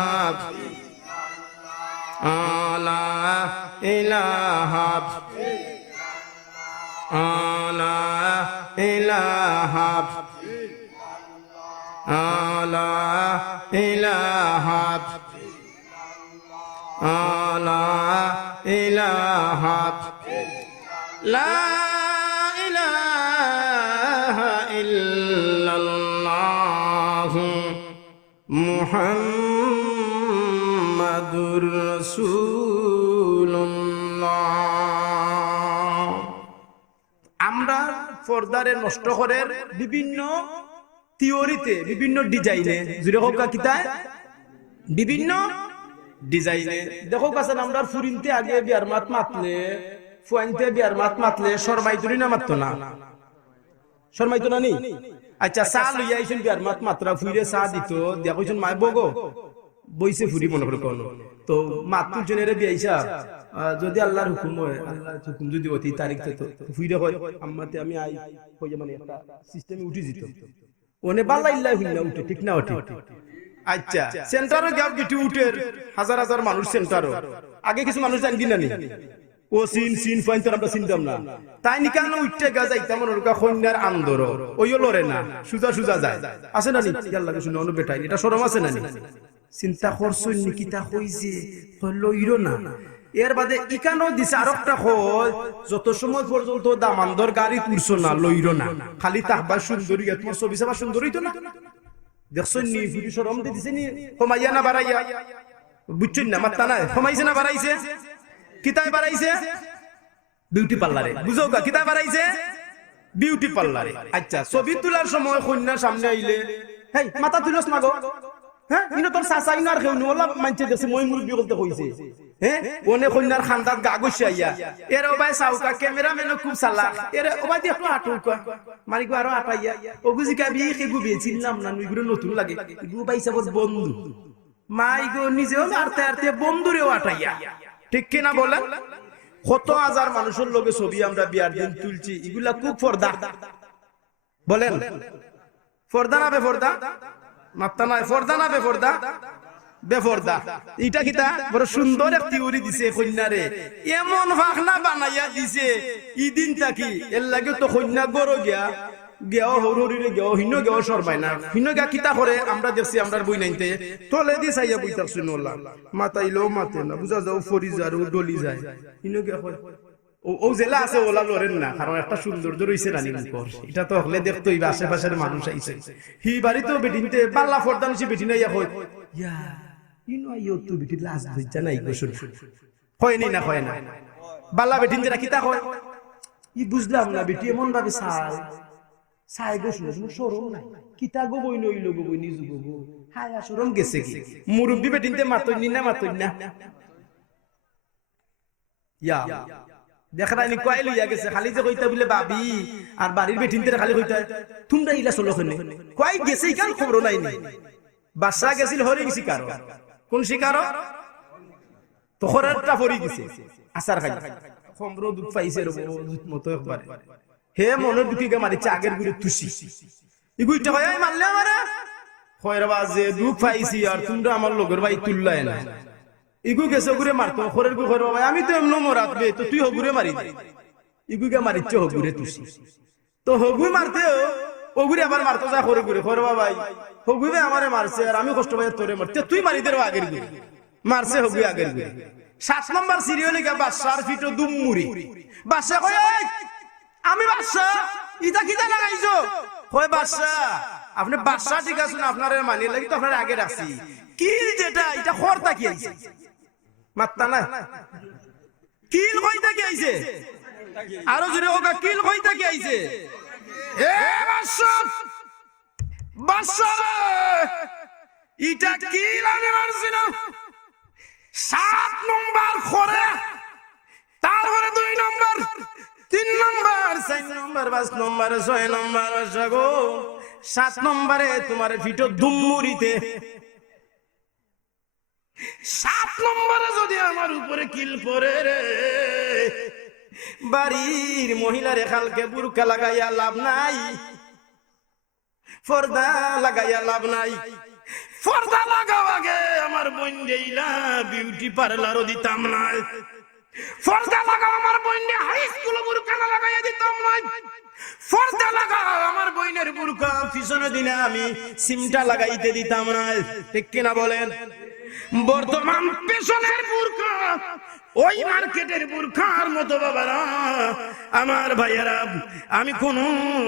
ইল্লাল্লাহ, লা ইলাহা ইল্লাল্লাহ, লা ইলাহা লা ইলাহা লা ইলাহা লা ইলাহা ইল্লাল্লাহ মুহাম্মাদুর রাসূলুল্লাহ। আমরা পর্দারে নষ্ট করার বিভিন্ন থিওরিতে, বিভিন্ন ডিজাইনে, জুড়ে হোক কিতায় বিভিন্ন ডিজাইনে দেখো কাছে আমরা ফুরিনতে আগে বিয়ার মাত মাতলে, ফুয়াইনতে বিয়ার মাত মাতলে শর্মাই তুলি না মারতো না, শর্মাইতো না নি আচ্ছা চা লইয়া আইছেন বিয়ার মাত্রা ফুইরে চা দিত দিয়া কইছেন মাই বগো বইছে ফুরি মনে করে কোন তো মাত্র জনেরে বিয়াইছা যদি আল্লাহর হুকুম হয় আল্লাহর হুকুম যদি অতি তারিখ তো ফুইরে হয় আম্মাতে আমি আই কই মানে একটা সিস্টেমে উঠি যেত ওনে বাল্লা ইল্লাহ হুন্না উঠে ঠিক না ওঠে আচ্ছা সেন্টারও গ্যাপ গিটি উঠের হাজার হাজার মানুষ সেন্টারও আগে কিছু মানুষ জানবি না নি ও সিন ফাইন তো আমরা চিনতাম না তাই নিকানো উঠতে গা যাইতাম ওরকা কন্যার আন্দর ওইও লড়ে না সুজা যায় আছে না নি আল্লাহকে শুনে অনু বেটাই এটা শরম আছে না নি চিন্তা করছুন নি কিতা কইছে কইলো ইরো না এর বাদে ইকানো দিছে আরেকটা কই যত সময় পর্যন্ত দামান্দর গাড়ি তুলছো না লইরো না খালি তাহবা সুন্দরী তোমার ছবি সাবা সুন্দরী তো না দেখছুন নি ফুটি শরম দিছে নি কমাইয়া না বাড়াইয়া বুঝছেন না মাত্তা না কমাইছে না বাড়াইছে কিতায় বাড়াইছে বিউটি পার্লারে বুঝো গা কিতায় বাড়াইছে বিউটি পার্লারে আচ্ছা ছবি তোলার সময় কন্যার সামনে আইলে হেই মাথা তুলস না গো হ্যাঁ ইনো তোর চাচা ইনো আর কেউ নলা মানছে দেখছে মই মুরব্বি বলতে কইছে হ্যাঁ ওনে কন্যার খান্দাত গা গছাইয়া এর ওবাই সাউকা ক্যামেরাম্যানও খুব চালাক এর ওবাই দিয়ে একটু আটুকা মারি গো আরো আটাইয়া ওগুজি কাবি কি গুবি চিনলাম না নইগুলো নতুন লাগে গু পাইছা বল বন্ধু মাই গো নিজেও আরতে বন্ধুরেও আটাইয়া ঠিক কি না বলেন কত হাজার মানুষের লগে ছবি আমরা বিয়ার দিন তুলছি এগুলা খুব পর্দা বলেন পর্দা না বেপর্দা মাত্তা নাই পর্দা না বেপর্দা এটা কিতা বড় সুন্দর এক থিওরি দিছে কন্যারে এমন ফাখনা বানাইয়া দিছে ইদিন তাকি এর লাগে তো কন্যা গরো গেও হরহরিরে গেও হিনো গেও সরবাই না হিনো গা কিতা করে আমরা দেখছি আমরা বই নাইতে তোলে দি চাইয়া বইতা শুনলা মাতাইলো মাতে না বুঝা যাও ফরি যার ও ডলি যায় হিনো গা হয় ও জেলা আছে ওলা লরেন না কারণ একটা সৌন্দর্য রইছে রানী মুখর এটা তো হলে দেখতো এই আশেপাশের মানুষ আইছে হি বাড়ি তো বেটিনতে বাল্লা ফর্দান সে বেটি নাইয়া হয় ইয়া ইনো আইও তো বেটি লাজ লজ্জা নাই গোসল হয় নি না হয় না বাল্লা বেটিনতে কিতা হয় ই বুঝলাম না বেটি এমন ভাবে সাই গোসল শরম নাই কিতা গো বই নইলো গো বই নিজু গো হায়া শরম গেছে কি মুরব্বি বেটিনতে মাতই না ইয়া দেখরানি কয় লইয়া গেছে খালি যে কইতা বলে বাবি আর বাড়ির বেটিনতে খালি কইতা তোমরা ইলা চলো কেন কয় গেছে কাল খবর নাই বাসা গেছিল হরি শিকার কোন শিকার তো খরারটা পড়ি গেছে আসার খাই খমরো দুধ পাইছে দুধ মতো একবার হে মনের দুঃখীকে মারিছে আগের গুড়ে তুষি ইগুইটা হয় মারলে আমারে খয়রা বাজে দুঃখ পাইছি আর তোমরা আমার লগের ভাই তুললাই না ইগু গেছে গুরে মারতো খরের গু খরে ভাই আমি তো এমন মরাতবে তো তুই হগুরে মারি দে ইগুকে মারিছে হগুরে তুষি তো হগু মারতে ওগুরে আবার মারতো যা খরে গুরে খরে ভাই হগুবে আমারে মারছে আর আমি কষ্ট পাই তোরে মারতে তুই মারি দে আগের গুরে মারছে হগু আগের গুরে 7 নম্বর সিরিয়ালে গা বাদশার ফিটো দুমমুরি বাদশা কই আমি বাদশা ইটা কিটা লাগাইছো কই বাদশা আপনি বাদশা ঠিক আছে না আপনারে মানি লাগি তো আপনার আগে রাখছি কিল যেটা এটা খরতা কি আইছে মাত্তা না কিল কইতা কি আইছে আরো জোরে ওগা কিল কইতা কি আইছে এ বাদশা ইটা কিল আমি মারছি না 7 নম্বর খরে তারপরে 2 নম্বর 3 নম্বর 4 নম্বর 5 নম্বর 6 নম্বর গো 7 নম্বরে তোমার ফিটো দুমুরিতে 7 নম্বরে যদি আমার উপরে কিল পড়ে রে বাড়ির মহিলারে কালকে বুরকা লাগাইয়া লাভ নাই পর্দা লাগাইয়া লাভ নাই পর্দা লাগাও আগে আমার বোন দেইলা বিউটি পার্লারও দিতাম না পর্দা লাগাও আমার বোনকে হাই স্কুল বুরকা লাগাইয়া দিতাম না পর্দা লাগাও আমার বোনের বুরকা পিছনে দিনে আমি সিমটা লাগাইতে দিতাম না ঠিক কিনা বলেন বর্তমান পেছনের বুরকা ওই মার্কেটের বুরখার মতো বাবারা আমার ভাইয়েরা আমি কোন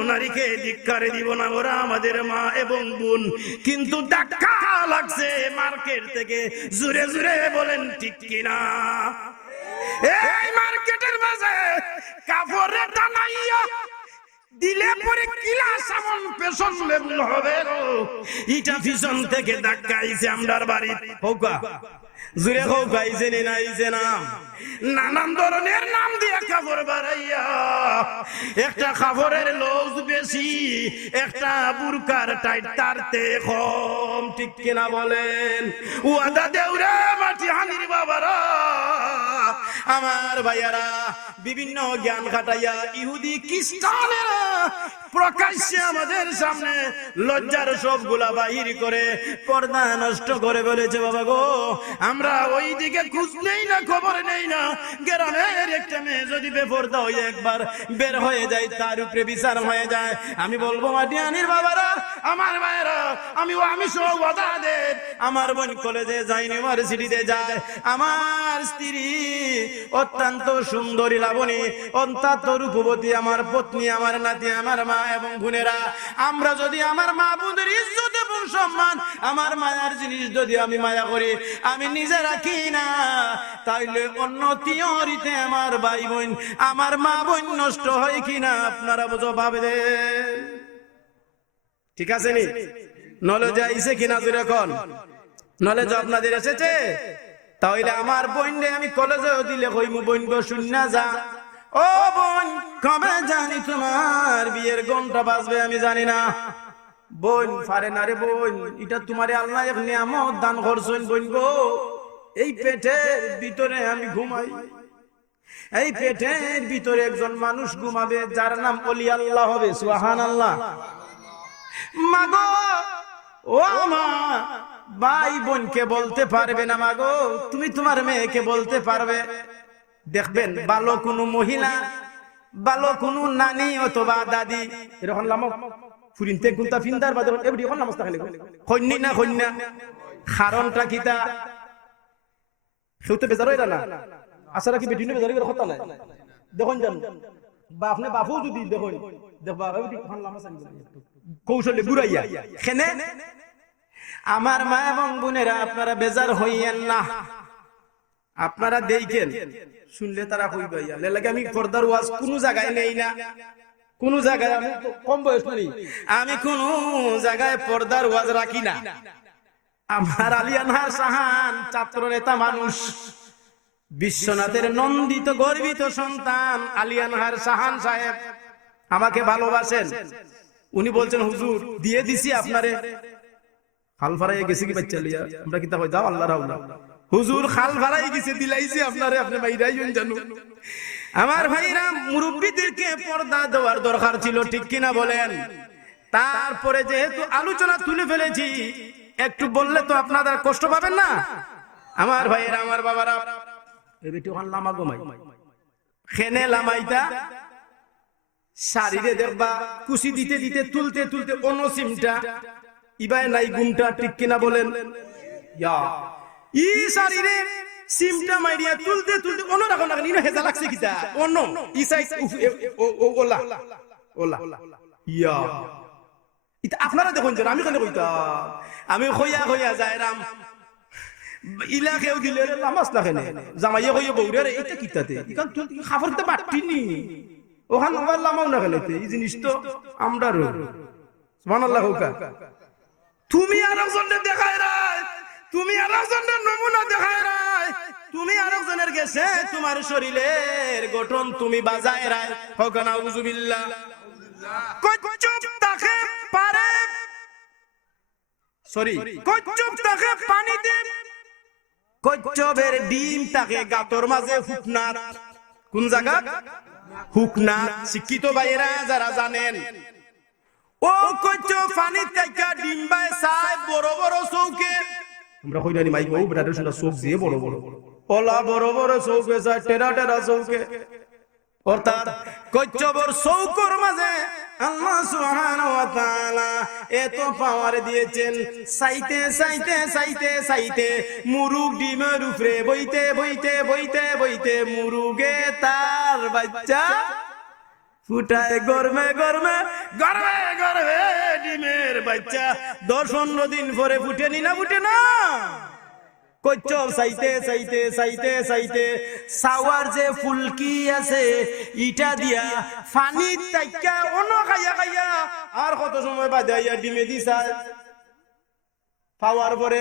নারীকে ধিক্কারে দিব না ওরা আমাদের মা এবং বোন কিন্তু ধাক্কা লাগছে মার্কেট থেকে জোরে জোরে বলেন ঠিক কিনা এই মার্কেটের মাঝে কাপড়ে টানাইয়া দিলে পরে কিলা সামন পেছন লেবুল হবে এটা পিছন থেকে ধাক্কা আইছে আমরার বাড়ি হোকা জুড়ে হোক গাইছে নি নাইছে না নানান ধরনের নাম দিয়ে কাপড় বাড়াইয়া একটা কাপড়ের লউজ বেশি একটা বুরকার টাইট তারতে কম ঠিক কিনা বলেন ওয়াদা দেউরে মাটি হানির বাবারা আমার ভাইয়ারা বিভিন্ন জ্ঞান খাটাইয়া ইহুদি খ্রিস্টানেরা প্রকাশ্যে আমাদের সামনে লজ্জার সবগুলা বাহির করে পর্দা নষ্ট করে বলেছে বাবা গো আমরা ওই দিকে খোঁজ নেই না খবর নেই না গ্রামের একটা মেয়ে যদি বেপরদা হয়ে একবার বের হয়ে যায় তার উপরে বিচার হয়ে যায় আমি বলবো মাটিয়ানির বাবারা আমার ভাইয়েরা আমি সব ওয়াদা দেন আমার বোন কলেজে যায় ইউনিভার্সিটিতে যায় আমার স্ত্রী অত্যন্ত সুন্দরী লাবণী অত্যন্ত রূপবতী আমার পত্নী আমার নাতি আমার মা এবং বোনেরা আমরা যদি আমার মা বোনের ইজ্জত এবং সম্মান আমার মায়ার জিনিস যদি আমি মায়া করি আমি নিজে রাখি না তাইলে অন্য তিয়রিতে আমার ভাই বোন আমার মা বোন নষ্ট হয় কিনা আপনারা বুঝো ভাববেন ঠিক আছে নি নলেজ আইছে কিনা এখন নলেজ আপনাদের এসেছে তাইলে আমার বোনরে আমি কলেজে দিলে কইমু বোন গো শুননা যা ও বোন কবে জানি তোমার বিয়ের ঘন্টা বাজবে আমি জানি না বোন পারে না রে বোন এটা তোমারে আল্লাহ এক নিয়ামত দান করছেন বোন গো এই পেটের ভিতরে আমি ঘুমাই এই পেটের ভিতরে একজন মানুষ ঘুমাবে যার নাম ওলি আল্লাহ হবে সুবহানাল্লাহ মা গো ও মা ভাই বোনকে বলতে পারবে না মা গো তুমি তোমার মেয়েকে বলতে পারবে দেখবেন ভালো কোনো মহিলা ভালো কোনো নানি অথবা দাদি এরকম লাম ফুরিনতে গুন্তা ফিন্দার বাদর এবডি কোন নামস্তা খালি কন্যা না কন্যা কারণটা কিতা সেউতে বেজার হইরা না আসারা কি বেটিনে বেজারি করে কথা নাই দেখুন জান বা আপনি বাপও যদি দেখুন দেখবা এবডি কোন নামস্তা কৌশলে বুড়াইয়া খেনে আমার মা এবং বোনেরা আপনারা বেজার হইয়েন না আপনারা দেখেন শুনলে তারা কইবে ইয়া লাগে আমি পর্দার ওয়াজ কোন জায়গায় নেই না কোন জায়গায় আমি কম বয়স নই আমি কোন জায়গায় পর্দার ওয়াজ রাখি না আমার আলিয়ানহার সাহান ছাত্র নেতা মানুষ বিশ্বনাথের নন্দিত গর্বিত সন্তান আলিয়ানহার সাহান সাহেব আমাকে ভালোবাসেন উনি বলছেন হুজুর দিয়ে দিছি আপনারে খাল ফারাই গেছে কি বাচ্চা লিয়া আমরা কি তা কই দাও আল্লাহর রাউলা হুজুর খাল ফারাই গেছে দিলাইছি আপনারে আপনি বাইরাই জানো আমার ভাইরা মুরব্বিদেরকে পর্দা দেওয়ার দরকার ছিল ঠিক কিনা বলেন তারপরে যেহেতু আলোচনা তুলে ফেলেছি একটু বললে তো আপনারা কষ্ট পাবেন না আমার ভাইরা আমার বাবারা এই বেটি ওখান লামা গোমাই খেনে লামাইতা শারীরে দেখবা কুশি দিতে দিতে তুলতে তুলতে অনসিমটা ইবাই নাই গুমটা ঠিক কিনা বলেন ইয়া ই শরীরে সিমটা মাইরিয়া তুলতে তুলতে অন্য রাখো না ইনো হেজা লাগছে কিটা অন্য ই সাইড ওলা ওলা ইয়া এটা আপনারা দেখুন আমি কেন কইতা আমি কইয়া কইয়া যায়রাম ইলাকেও দিলে নামাজ না কেন জামাইয়া কইয়া বউরে এটা কিটাতে ইকান তুই খাফরতে পারতিনি ওখান আমার লামাও না কেনতে এই জিনিস তো আমরা রো সুবহানাল্লাহ হুকা তুমি আরেকজনের দেখায় রায় তুমি আরেকজনের নমুনা দেখায় রায় তুমি আরেকজনের গেছে তোমার শরীরের গঠন তুমি বাজায় রায় হোক না উযুবিল্লাহ কচ্চুপ তাকে পারে সরি কচ্চুপ তাকে পানিতে কচ্চবের ডিম তাকে গাতর মাঝে হুকনাত কোন জায়গা হুকনাত শিক্ষিত ভাইয়েরা যারা জানেন ও কচ্চব পানি থেকে ডিম্বায় চায় বড় বড় চৌকে আমরা কইরানি মাইক ও ব্রাদার শুনা চোখ দিয়ে বড় বড় ওলা বড় বড় চৌকে চায় টেরা টেরা চৌকে অর্থাৎ কচ্চবর চৌকর মাঝে আল্লাহ সুবহানাহু ওয়া তাআলা এত পাওয়ার দিয়েছেন চাইতে চাইতে চাইতে চাইতে মুরুগ ডিমের উপরে বইতে বইতে বইতে বইতে মুরুগে তার বাচ্চা ফুটায় গরমে গরমে গরমে গরমে ডিমের বাচ্চা 10-15 দিন পরে ফুটেনি না ফুটে না কচ্চব চাইতে চাইতে চাইতে চাইতে সাওয়ার যে ফুলকি আছে ইটা দিয়া পানি তাইকা অন্য খাইয়া খাইয়া আর কত সময় বাদাইয়া ডিমে দিছা পাওয়ার পরে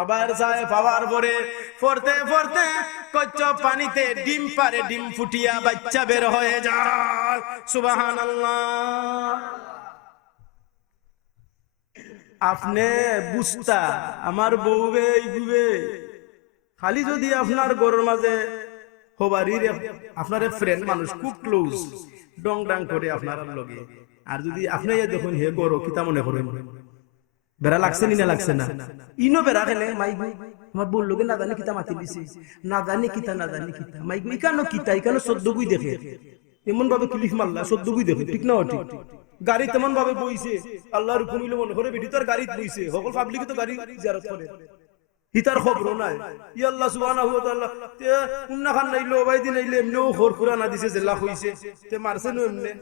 আবার যায় পাওয়ার পরে পড়তে পড়তে কচ্চপ পানিতে ডিম পারে, ডিম ফুটিয়া বাচ্চা বের হয়ে যায়। সুবহানাল্লাহ। আপনি বুঝতা আমার বউবে গুবে খালি যদি আপনার গরুর মাঝে হবারির আপনার ফ্রেন্ড মানুষ খুব ক্লোজ ডং ডাং করে আপনার লগে, আর যদি আপনি দেখুন হে গরু কিতা মনে করেন বেড়া লাগছে নি না লাগছে না, ইনো বেড়া খেলে মাইগু আমার বললো না জানি কিতা মাতি দিছে, না জানি কিতা না জানি কিতা মাইগু ইকানো কিতা ইকানো 14 গুই দেখে এমন ভাবে ক্লিক মারলা 14 গুই দেখে, ঠিক না ঠিক? গাড়ি তেমন ভাবে বইছে আল্লাহর হুকুম হইলো মনে করে বেটি তোর গাড়ি বইছে, সকল পাবলিক তো গাড়ি জিয়ারত করে, হিতার খবর নাই। ই আল্লাহ সুবহানাহু ওয়া তাআলা তে উন্না খান নাইলো বাইদি নাইলে এমনিও খোর কুরআন দিছে জেলা হইছে তে মারছে নো এমনে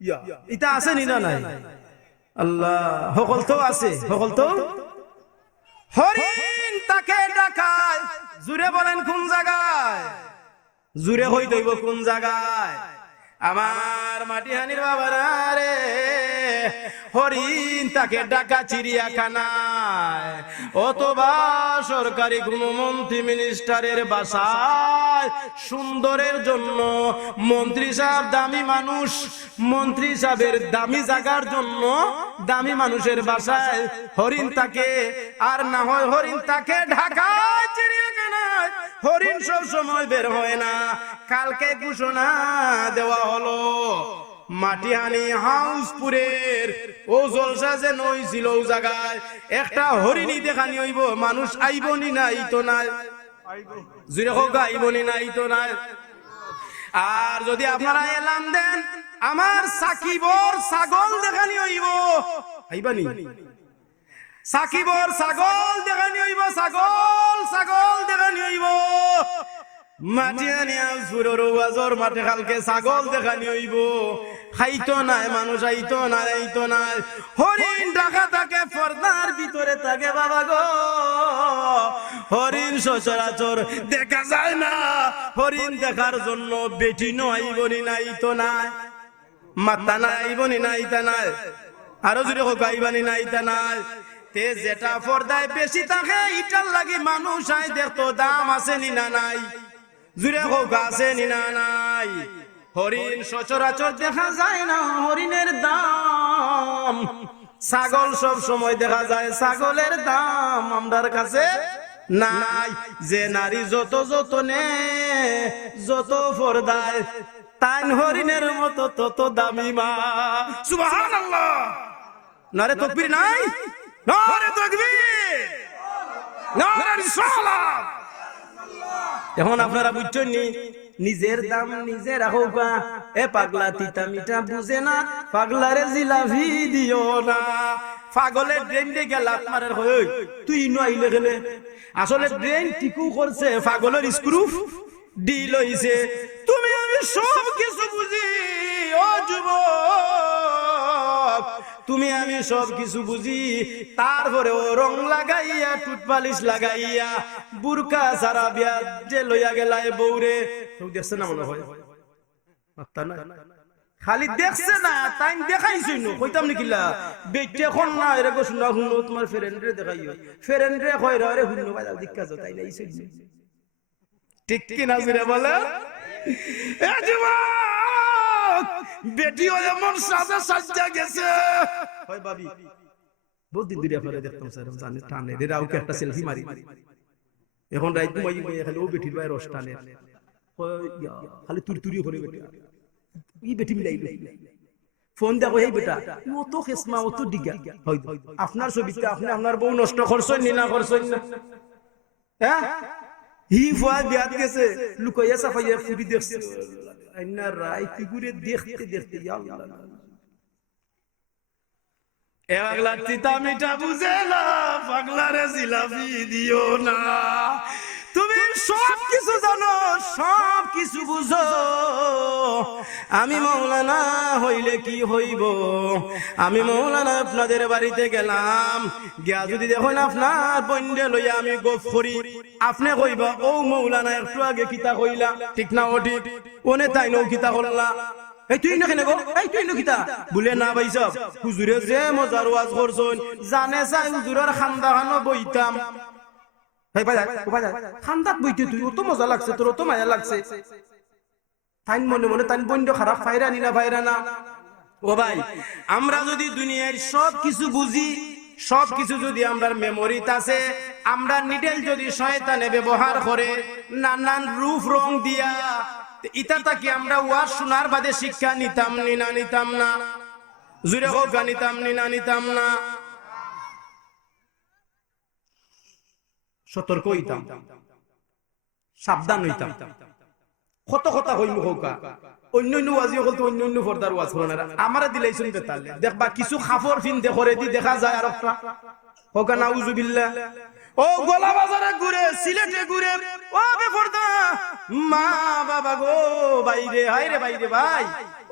ইয়া ইতা আছে নি না নাই? আল্লাহ সকল তো আছে, সকল তো। হরিণ তাকে ডাকায়, জুরে বলেন কোন জায়গায়? জুরে হই দইব কোন জায়গায়? আমার মাটিহানির বাবারা রে, হরিণ তাকে ডাকা চিড়িয়াখানায় অথবা সরকারি কোন মন্ত্রী মিনিস্টারের বাসায় সুন্দরের জন্য। মন্ত্রী সাহেব দামি মানুষ, মন্ত্রী সাহেবের দামি জায়গার জন্য দামি মানুষের বাসায় হরিণ তাকে, আর না হয় হরিণ তাকে ঢাকায় চিড়িয়াখানায় হরিণ সব সময় বের হয় না। কালকে ঘোষণা দেওয়া হলো মাটিহানি হাউসপুরের ও জলসা যে নইছিল ও জায়গায় একটা হরিণী দেখানি হইব, মানুষ আইবনি নাই তো নাই, জুড়ে হোক আইবনি নাই তো নাই। আর যদি আপনারা এলাম দেন আমার সাকিবর ছাগল দেখানি হইব, আইবানি? সাকিবর ছাগল দেখানি হইব, ছাগল ছাগল দেখানি হইব। মাটিহানি হাউসপুরের ওয়াজর মাঠে কালকে ছাগল দেখানি হইব, খাইতো নাই মানুষ, আইতো নাই আইতো নাই। হরিণ ঢাকা থাকে পর্দার ভিতরে থাকে বাবা গো, হরিণ সচরাচর দেখা যায় না। হরিণ দেখার জন্য বেটি নইবনি নাই তো নাই, মাতা নাইবনি নাই তা নাই, আরো যদি হোক আইবানি নাই তা নাই। তে যেটা পর্দায় বেশি থাকে ইটার লাগি মানুষ আই দেখতো দাম আছে নি না নাই, জুড়ে হোক আছে নি না নাই। হরিণ সচরাচর দেখা যায় না, হরিণের দাম। ছাগল সব সময় দেখা যায়, ছাগলের দাম আমরার কাছে নাই। যে নারী যত যতনে যত পর্দায় তাই হরিণের মতো তত দামি মা। সুবহানাল্লাহ। নারে তাকবীর নাই, নারে তাকবীর, নারে রিসালাত। এখন আপনারা বুঝছেন নি নিজের দাম নিজে রাখো গা। এ পাগলা তিতা মিঠা বুঝে না, পাগলারে জিলাপি দিও না। পাগলের ড্রেন দিয়ে গেল আপনার হই তুই নইলে গেলে আসলে ড্রেন টিকু করছে, পাগলের স্ক্রু ডিল হইছে। তুমি আমি সব কিছু বুঝি ও যুবক, তুমি আমি সব কিছু বুঝি, তারপরে ও রং লাগাইয়া টুথপালিশ লাগাইয়া বুরকা সারা বিয়া যে লইয়া গেলায় বউরে। দেখছে না মনে হয় খালি দেখছে না, তাই দেখাইছই না কইতাম নি কিলা বেটে এখন না এরে গো শুনা শুনো তোমার ফ্রেন্ডরে দেখাইও, ফ্রেন্ডরে কইরা আরে হুনো বাজাও দিক্কা যা তাই নাইছই। ঠিক কি না জুরে বলে? এ যুবক বেটিও এমন সাজা সাজা গেছে হয় ভাবি বহুত দিন ধরে আপনারা দেখতাম স্যার জানি টানে রে রাউকে একটা সেলফি মারি, এখন রাইত মই খালি ও বেটির ভাই রস টানে খালি তুরতুরি করে বেটি ই বেটি মিলাইলো ফোন দেখো এই বেটা ও তো খেসমা ও তো ডিগা হয় আপনার ছবিতে আপনি আপনার বউ নষ্ট করছেন না করছেন না? হ্যাঁ হি ফুয়া বিয়াত গেছে লুকাইয়া সাফাইয়া ফুরি দেখছে আইনা রাই কি করে দেখতে দেখতে ইয়া আল্লাহ। এ পাগলা তিতা মিঠা বুঝে না, পাগলারে জিলাপি দিও না। তুমি সব কিছু জানো, সব কিছু বুঝো, আমি মৌলানা হইলে কি হইব? আমি মৌলানা আপনাদের বাড়িতে গেলাম, গিয়া যদি দেখুন আপনার বন্ডে লইয়া আমি গোফ করি, আপনি কইবা ও মৌলানা একটু আগে কিতা কইলা, ঠিক না ও ঠিক? ওনে তাই নৌ কিতা করলা, এই তুই না কেন গো, এই তুই না কিতা বলে না ভাই সব হুজুরে যে মজার ওয়াজ করছন জানে চাই হুজুরের খান্দা খানো বইতাম ভাই ভাই ভাই খান্দাত বইতে তুই অত মজা লাগছে, তোর অত মায়া লাগছে, তাই মনে মনে তাই বন্ধ খারাপ ফাইরানি না ফাইরা না। ও ভাই, আমরা যদি দুনিয়ার সব কিছু বুঝি, সব কিছু যদি আমরা মেমোরিত আছে, আমরা নিডেল যদি শয়তানে ব্যবহার করে নানান রূপ রং দিয়া, ইটা তাকে আমরা ওয়াজ শোনার বাদে শিক্ষা নিতাম নি না নিতাম না? জুড়ে হোক নিতাম নি না নিতাম না? সতর্ক হইতাম, সাবধান হইতাম। কত কথা হইম হোকা অন্য অন্য ওয়াজি হল তো অন্য অন্য পর্দার ওয়াজ হল না, আমারে দিলাই শুনতে তাহলে দেখবা কিছু খাফর ফিন দেখরে দি দেখা যায় আর একটা হোকা নাউজুবিল্লাহ। ও গোলা বাজারে ঘুরে, সিলেটে ঘুরে, ও বেপরদা মা বাবা গো বাইরে, হায়রে বাইরে ভাই,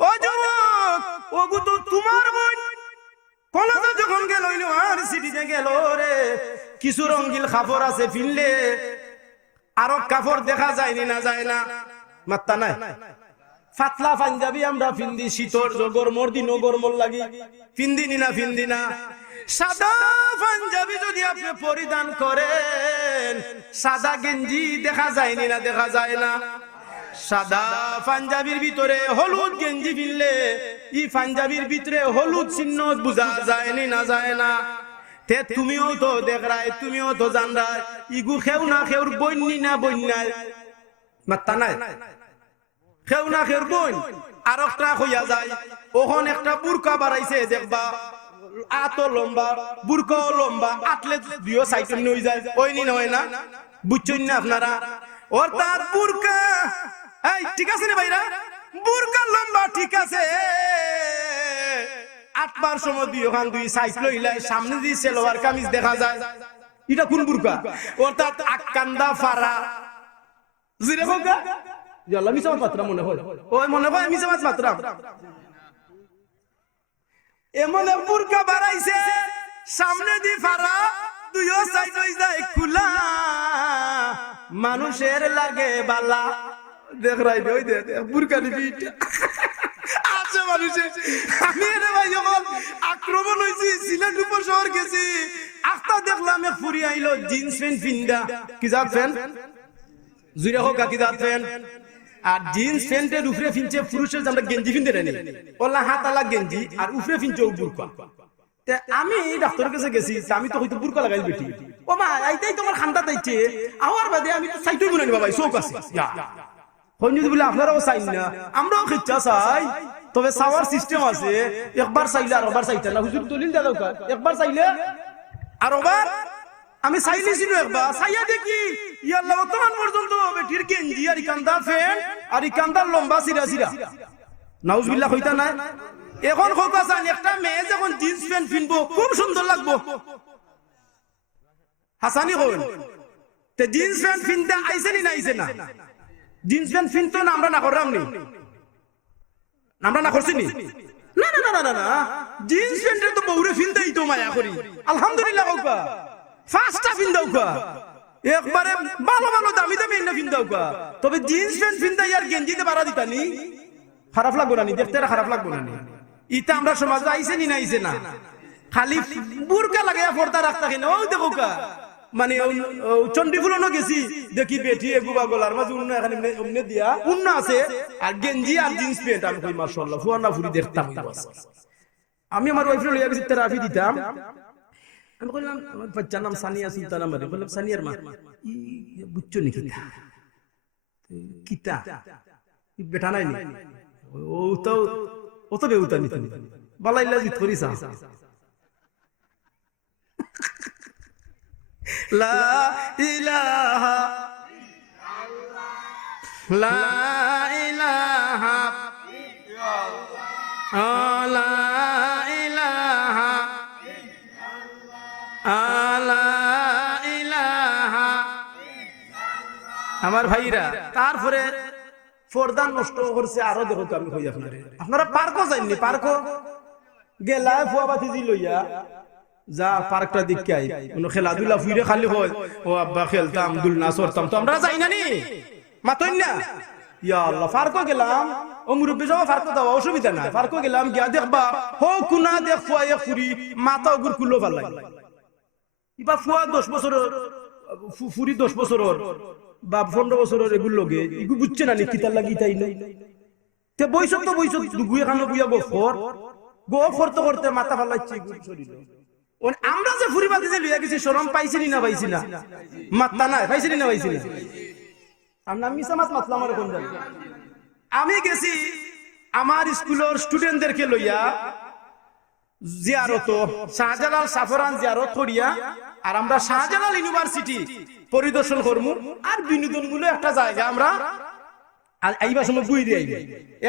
ও যুবক ও গু তো তোমার বোন কলেজে যখন গেল ইউনিভার্সিটিতে গেল রে, কিছু রঙ্গিল খাফর আছে ফিনলে আরো কাপড় দেখা যায়নি না যায় না? মাত্তা নাই ফাতলা পাঞ্জাবি আমরা ফিন্দি, শীতর গরমর দিন গরমর লাগি ফিন্দি না ফিন্দি না? সাদা পাঞ্জাবি যদি আপনি পরিধান করেন, সাদা গেঞ্জি দেখা যায়নি না দেখা যায় না? সাদা পাঞ্জাবির ভিতরে হলুদ গেঞ্জি ফিরলে ই পাঞ্জাবির ভিতরে হলুদ চিহ্ন বোঝা যায়নি না যায় না? তে তুমিও তো দেখ রায়, তুমিও তো জান রায়, ইগু খেউ না খেউর বন্যি না বন্যায় মাত্তা নাই, খেউ না খেউর বন। আর একটা হইয়া যায়, ওখান একটা বুরকা বাড়াইছে দেখবা, আতো লম্বা বুরকাও লম্বা, আটলে দুইও সাইড হয়ে যায়, ওই নি নয় না? বুঝছেন না আপনারা? অর্থাৎ বুরকা, এই ঠিক আছে রে ভাইরা, বুরকা লম্বা ঠিক আছে, আটবার সময় দুই ওখান দুই সাইড লইলাই, সামনে দিয়ে সেলোয়ার কামিজ দেখা যায়, এটা কোন বুরকা? অর্থাৎ আকান্দা ফারা জিরে হোকা জল্লা মিসামাত মাত্রা মনে হয়, ওই মনে হয় মিসামাত মাত্রা এমন বুরকা বাড়াইছে, সামনে দি ফারা, দুইও সাইড হই যায় খোলা, মানুষের লাগে বালা। দেখ রাই ওই দে বুরকা দিবি আছে মানুষে। আমি রে ভাই যখন আক্রমণ হইছি সিলেট উপশহর গেছি, আখতা দেখলাম এক ফুরি আইলো জিন্স প্যান্ট ফিন্দা, কি জাত প্যান্ট জুড়ে হোক কি জাত প্যান্ট, আর জিন্স প্যান্টের উপরে ফিনছে পুরুষের আমরা গেঞ্জি ফিনতে রেনি, ওলা হাতালা গেঞ্জি আর উপরে ফিনছে বুরকা। আমি ডাক্তারের কাছে গেছি, আমি তো হয়তো বুরকা লাগাই বেটি, ও মা এইটাই তোমার খান্দা দিচ্ছে আমার বাদে, আমি তো সাইটই বলে নিবা ভাই, চোখ আছে যদি বলে আপনারাও চাই না, আমরাও খিচ্ছা চাই, তবে চাওয়ার সিস্টেম আছে, একবার চাইলে আর একবার চাইতে না, হুজুর দলিল দেওয়া দরকার, একবার চাইলে আর একবার। আমি চাইলেছিল একবার, চাইয়া দেখি ইয়াল্লাহ বর্তমান পর্যন্ত বেটির গেঞ্জি আর ইকান্দা ফ্যান আর ইকান্দার লম্বা সিরা সিরা, নাউজুবিল্লাহ হইতা নাই? এখন কথা চান একটা মেয়ে যখন জিন্স প্যান্ট কিনবো খুব সুন্দর লাগবো, হাসানি হন তে জিন্স প্যান্ট কিনতে আইছে নি না আইছে না? জিন্স প্যান্ট কিনতো না আমরা না করলাম নি, আমরা না করছি নি? না না না না না, জিন্স প্যান্টের তো বউরে কিনতেই তো মায়া করি, আলহামদুলিল্লাহ কাউকা ফার্স্টটা কিনদাও কা, একবারে ভালো ভালো দামি দামি না কিনদাও কা, তবে জিন্স প্যান্ট কিনতে আর গেঞ্জিতে বাড়া দিতানি খারাপ লাগবো না নি? দেখতে খারাপ লাগবো না নি? ইটা আমরা সমাজে আইছে নি না আইছে না? খালি বুরকা লাগাইয়া পর্দা রাখতা কিনা, ও দেখো কা মানে চন্ডিফুলনো গেছি দেখি বেটি এগুবা গলার মাঝে উন্ন এখানে এমনি দিয়া উন্ন আছে আর গেঞ্জি আর জিন্স প্যান্ট, আমি কই মাশাআল্লাহ ফুয়ানা ফুরি দেখতাম। আমি আমার ওয়াইফরে লইয়া গেছি তেরাফি দিতাম, আমি কইলাম আমার বাচ্চার নাম সানিয়া সুলতানা, মানে বললাম সানিয়ার মা বুঝছো নি কিতা কিতা বেটা নাই নি? ও তো ও তো বেউতা নি, বালাইলা জি থরিসা লা ইলাহা লা ইলাহা লা ইলাহা লা ইলাহা। আমার ভাইরা তারপরে পর্দা নষ্ট করছে আরো, দেখো আমি কই আপনারা পার্কও যাননি? পার্কও গেলা ফুয়া বাতি লইয়া যা পার্কটা দেখে আই, কোনো খেলাধুলা ফুইরে খালি হয়, ও আব্বা খেলতাম দুলনা চড়তাম, তো আমরা যাই না নি মাতই না? ইয়া আল্লাহ, পার্কও গেলাম, ও মুরব্বী সব পার্কও যাওয়া অসুবিধা নাই, পার্কও গেলাম গিয়া দেখবা হো কুনা দেখ ফুয়া এক ফুরি মাথা গুর কুলো ভাল লাগে, এবার ফুয়া 10 বছর ফুরি 10 বছরের বা 15 বছরের এগুলো লগে এগু বুঝছে না নি কিতার লাগি তাই না তে বইছত তো বইছত দুগুয়ে খানো বুয়া গো করতে করতে মাথা ফালাইছে এগুলো শরীর আমরা যে ফুরি বাতি যে লইয়া গেছি শরম পাইছি না পাইছি না মাত্তা না পাইছি না পাইছি না আমরা মিছা মাছ মাতলাম আর কোন জায়গা আমি গেছি আমার স্কুলের স্টুডেন্টদেরকে লইয়া জিয়ারত শাহজালাল সাফরান জিয়ারত করিয়া আর আমরা শাহজালাল ইউনিভার্সিটি পরিদর্শন করমু আর বিনোদনগুলো একটা জায়গা আমরা আইবা সময় বুই দিয়ে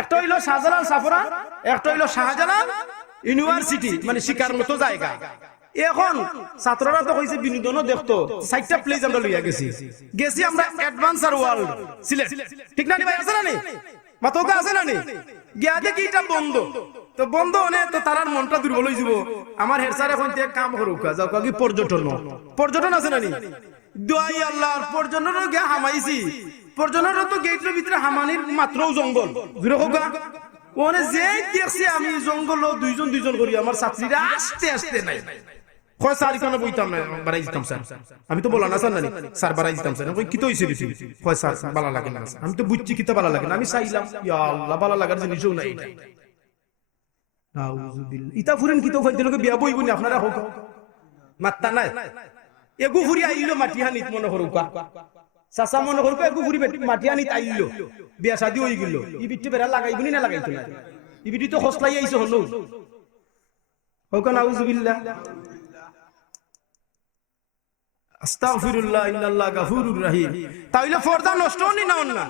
একটা হইলো শাহজালাল সাফরান একটা হইলো শাহজালাল ইউনিভার্সিটি মানে শিকার মতো জায়গা এখন ছাত্ররা তো কইছে বিনোদনও দেখতো সাইটটা প্লেস আমরা লইয়া গেছি আমরা অ্যাডভান্সার ওয়ার্ল্ড সিলেট ঠিক না ভাই আছে না নি মাতোকা আছে না নি গিয়া দেখি এটা বন্ধ তো বন্ধ হলে তো তারার মনটা দুর্বল হয়ে যাব আমার হেড স্যার এখন থেকে কাম করুক যাও কি পর্যটন আছে না নি দোয়াই আল্লাহর পর্যটনও গিয়া হামাইছি পর্যটনও তো গেটের ভিতরে হামানির মাত্র জঙ্গল ঘুরে হোকা ওনে যে দেখছি আমি জঙ্গল দুইজন করি আমার ছাত্রীরা আসতে নাই কয় স্যার এখানে বইতাম না বাড়াই দিতাম স্যার আমি তো বলা না স্যার নানি স্যার বাড়াই দিতাম স্যার কই কি তো হইছে কিছু কয় স্যার ভালো লাগে না আমি তো বুঝছি কিতা ভালো লাগে না আমি চাইলাম ইয়া আল্লাহ ভালো লাগার জিনিসও নাই আউযুবিল্লাহ ইতা ফুরেন কি তো ফাইতে লোকে বিয়া বইব না আপনারা হোক মাত্তা নাই এগু ফুরি আইলো মাটি হানিত মনে করুকা চাচা মনে করুকা এগু ফুরি মাটি হানিত আইলো বিয়া শাদি হই গেল ই বিট্টি বেরা লাগাইবনি না লাগাইতো না ই বিটি তো খসলাই আইছে হলো হোক না আউযুবিল্লাহ আস্তাগফিরুল্লাহ ইন্নাল্লাহ গাফুরুর রহিম তাইলে পর্দা নষ্ট হনি না না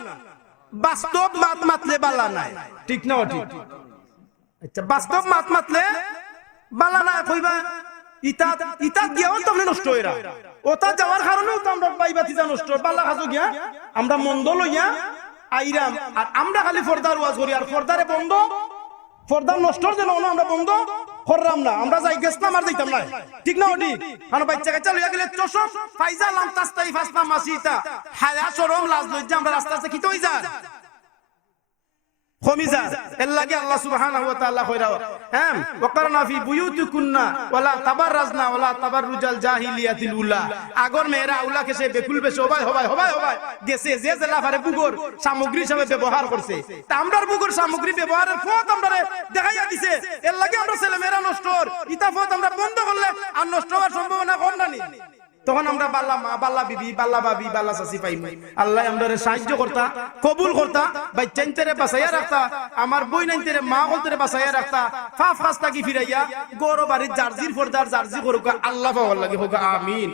বাস্তব মাত মাতলে বালা নাই ঠিক না ঠিক আচ্ছা বাস্তব মাত মাতলে বালা নাই কইবা ইতা গিয়াও তো নষ্ট হইরা ওটা যাওয়ার কারণেও তো আমরা পাইবাতি যা নষ্ট বালা খাজো গিয়া আমরা মন্দ লইয়া আইরাম আর আমরা খালি পর্দার ওয়াজ করি আর পর্দারে বন্ধ পর্দা নষ্টর জন্য আমরা বন্ধ করলাম না আমরা যাই গেছলাম আর যাইতাম না ঠিক না ওটি কারণ বাচ্চা কাচ্চা লইয়া গেলে চশম ফাইজা লাম তাস্তাই ফাসপা মাসিতা হায়া শরম লাজ লজ্জা আমরা রাস্তা আছে কি তো হই যায় খমিজা এর লাগে আল্লাহ সুবহানাহু ওয়া তাআলা কইরা হ্যাঁ ওয়াকারনা ফি বুয়ুতিকুন্না ওয়ালা তাবাররাজনা ওয়ালা তাবাররুজাল জাহিলিয়াতিল উলা আগর মেয়েরা আউলা কেসে বেকুল বেশে হবাই গেছে যে জেলাফারে বুগর সামগ্রী হিসেবে ব্যবহার করছে তা আমরার বুগর সামগ্রী ব্যবহারের ফত আমরারে দেখাইয়া দিছে এর লাগে আমরা ছেলে মেয়েরা নষ্ট ইতা ফত আমরা বন্ধ করলে আর নষ্ট হওয়ার সম্ভাবনা কম না নি তখন আমরা বাল্লা মা বাল্লা বিবি বাল্লা বাবি বাল্লা চাচি পাইম আল্লাহ আমাদের সাহায্য করতা কবুল করতা বাচ্চাইনতেরে বাঁচাইয়া রাখতা আমার বই নাইনতেরে মা বলতেরে বাঁচাইয়া রাখতা ফাফ খাস্তা কি ফিরাইয়া গৌর বাড়ির জার্জির ফর্দার জার্জি করুকা আল্লাহ পাওয়ার লাগে হোক আমিন।